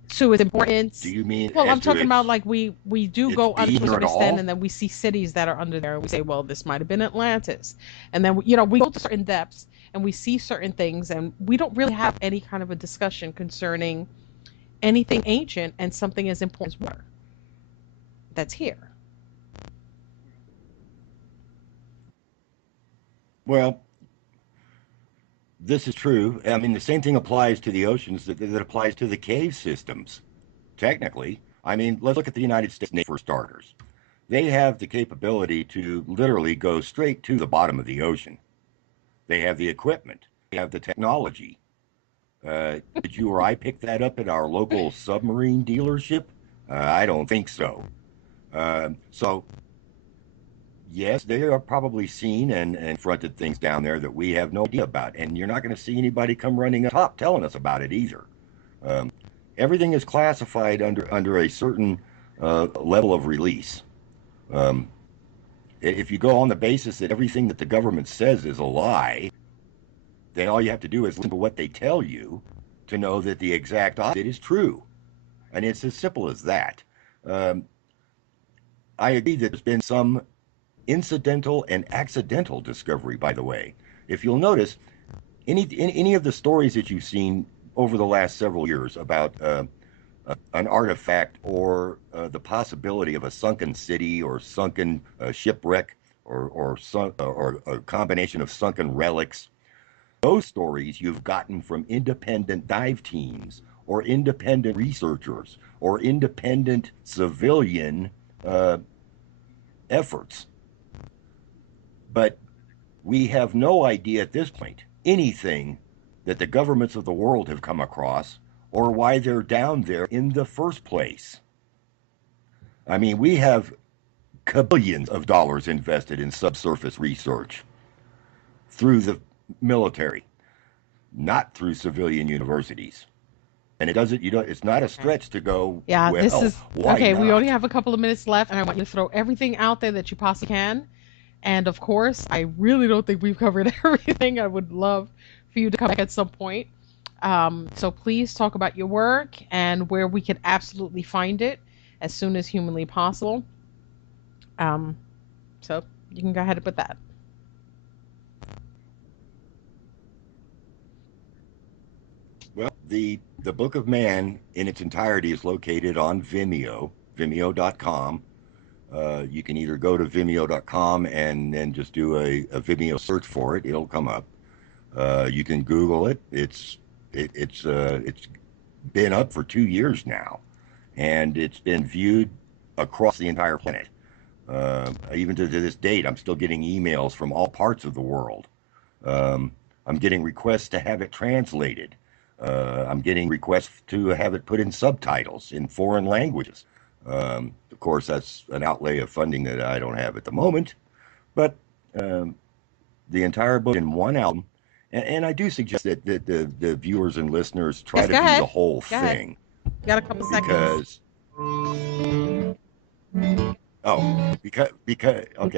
To its importance. Do you mean? Well, I'm talking about like we do go under to a certain extent, and then we see cities that are under there, and we say, well, this might have been Atlantis, and then we go to certain depths and we see certain things, and we don't really have any kind of a discussion concerning anything ancient and something as important as water that's here. Well, this is true. I mean, the same thing applies to the oceans that applies to the cave systems, technically. I mean, let's look at the United States Navy for starters. They have the capability to literally go straight to the bottom of the ocean. They have the equipment. They have the technology. Did you or I pick that up at our local submarine dealership? I don't think so. So, yes, they are probably seen and fronted things down there that we have no idea about. And you're not going to see anybody come running up top telling us about it either. Everything is classified under a certain level of release. If you go on the basis that everything that the government says is a lie, then all you have to do is listen to what they tell you to know that the exact opposite is true. And it's as simple as that. I agree that there's been some incidental and accidental discovery, by the way. If you'll notice, any of the stories that you've seen over the last several years about an artifact or the possibility of a sunken city or sunken shipwreck or a combination of sunken relics, those stories you've gotten from independent dive teams or independent researchers or independent civilian efforts. But we have no idea at this point anything that the governments of the world have come across or why they're down there in the first place. I mean, we have billions of dollars invested in subsurface research through the military, not through civilian universities. And it's not a stretch to go, yeah, well, this is, okay, not? We only have a couple of minutes left, and I want you to throw everything out there that you possibly can. And of course, I really don't think we've covered everything. I would love for you to come back at some point. So please talk about your work and where we can absolutely find it as soon as humanly possible. So you can go ahead and put that. Well, the Book of Man in its entirety is located on Vimeo, vimeo.com. You can either go to vimeo.com and then just do a Vimeo search for it. It'll come up. You can Google it. It's been up for 2 years now, and it's been viewed across the entire planet. Even to this date, I'm still getting emails from all parts of the world. I'm getting requests to have it translated. I'm getting requests to have it put in subtitles in foreign languages. Of course, that's an outlay of funding that I don't have at the moment, but the entire book in one album. And I do suggest that the viewers and listeners try to view the whole thing. Got a couple seconds.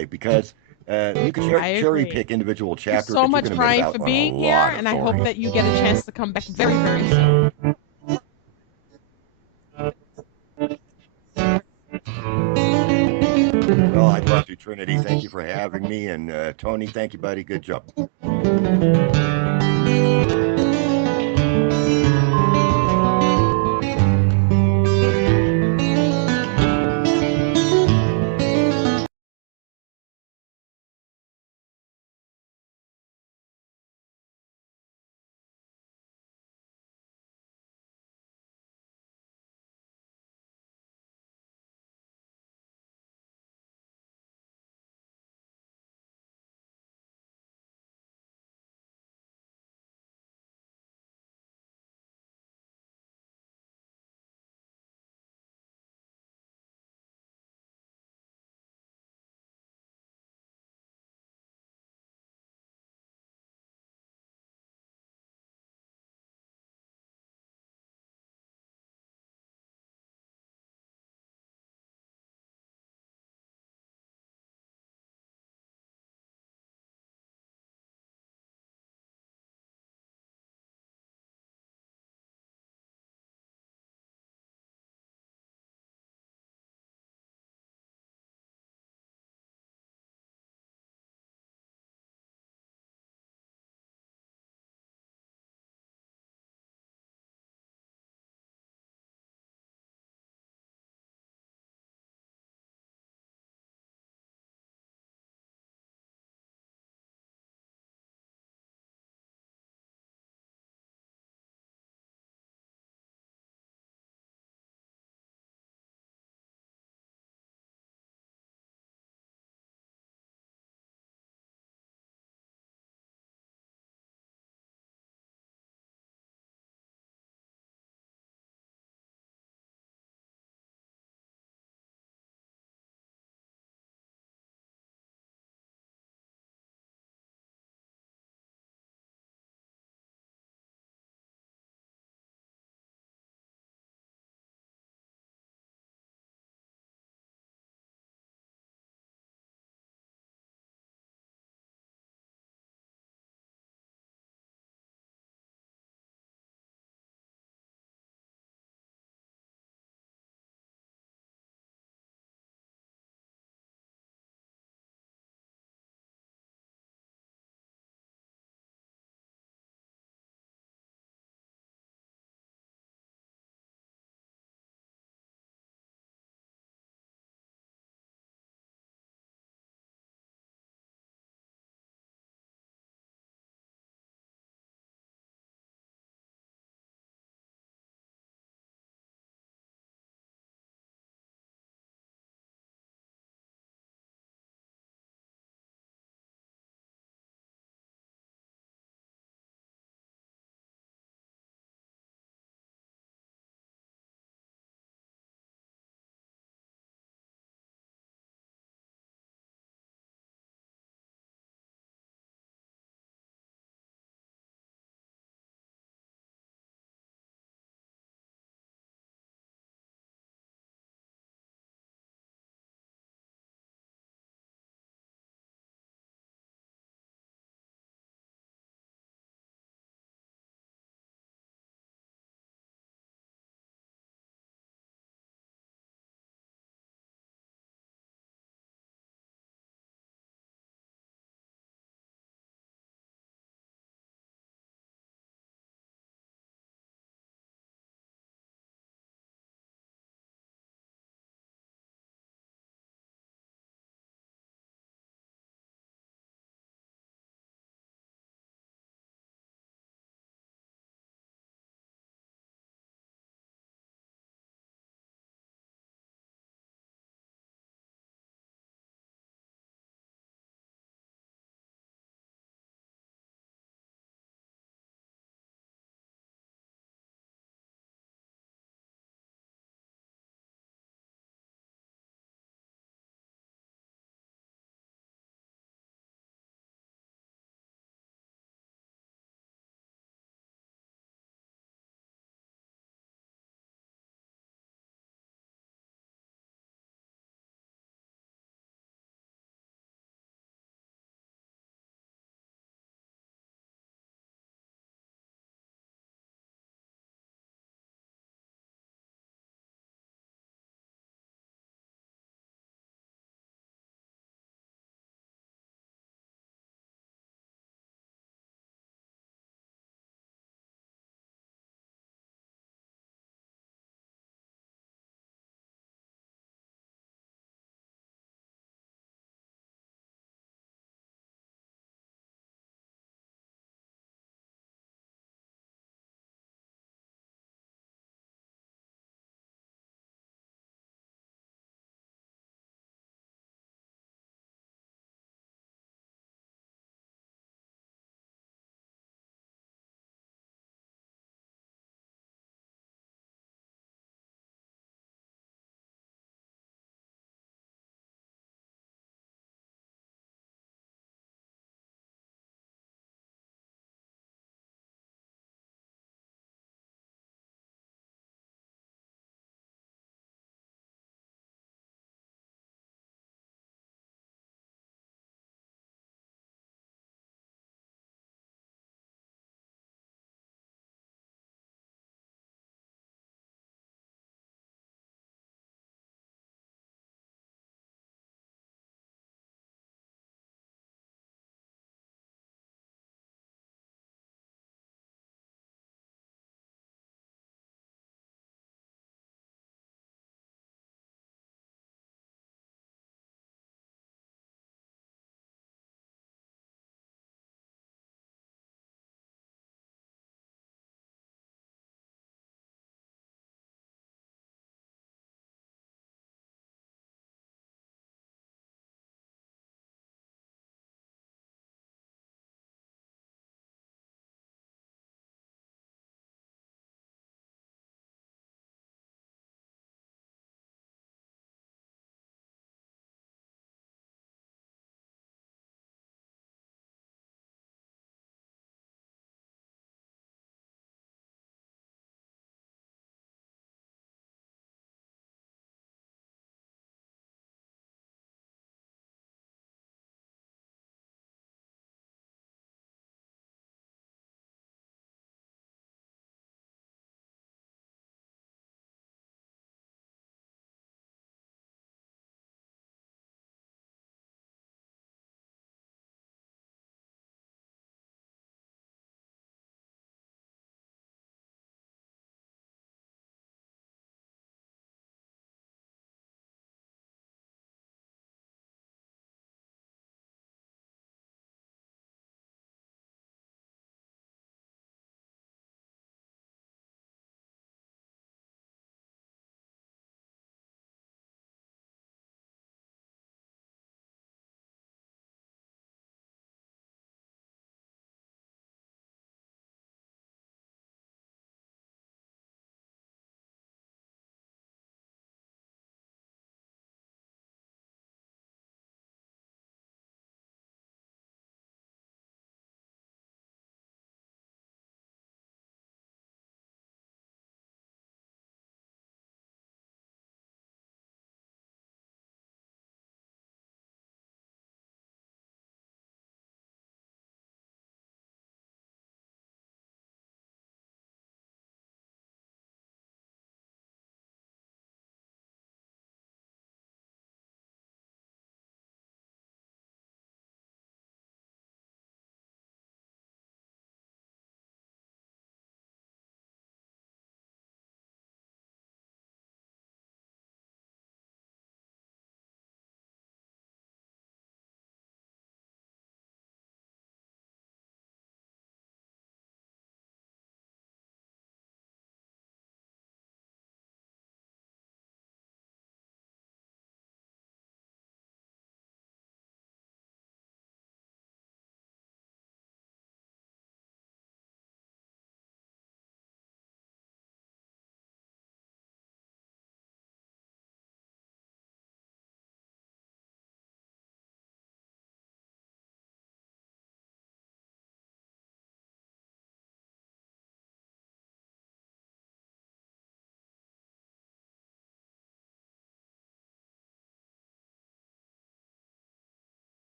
Because you can cherry pick individual chapters. Thank you so much, Brian, for being here, and I hope that you get a chance to come back very, very soon. Well, I'd love to, Trinity. Thank you for having me, and Tony, thank you, buddy. Good job.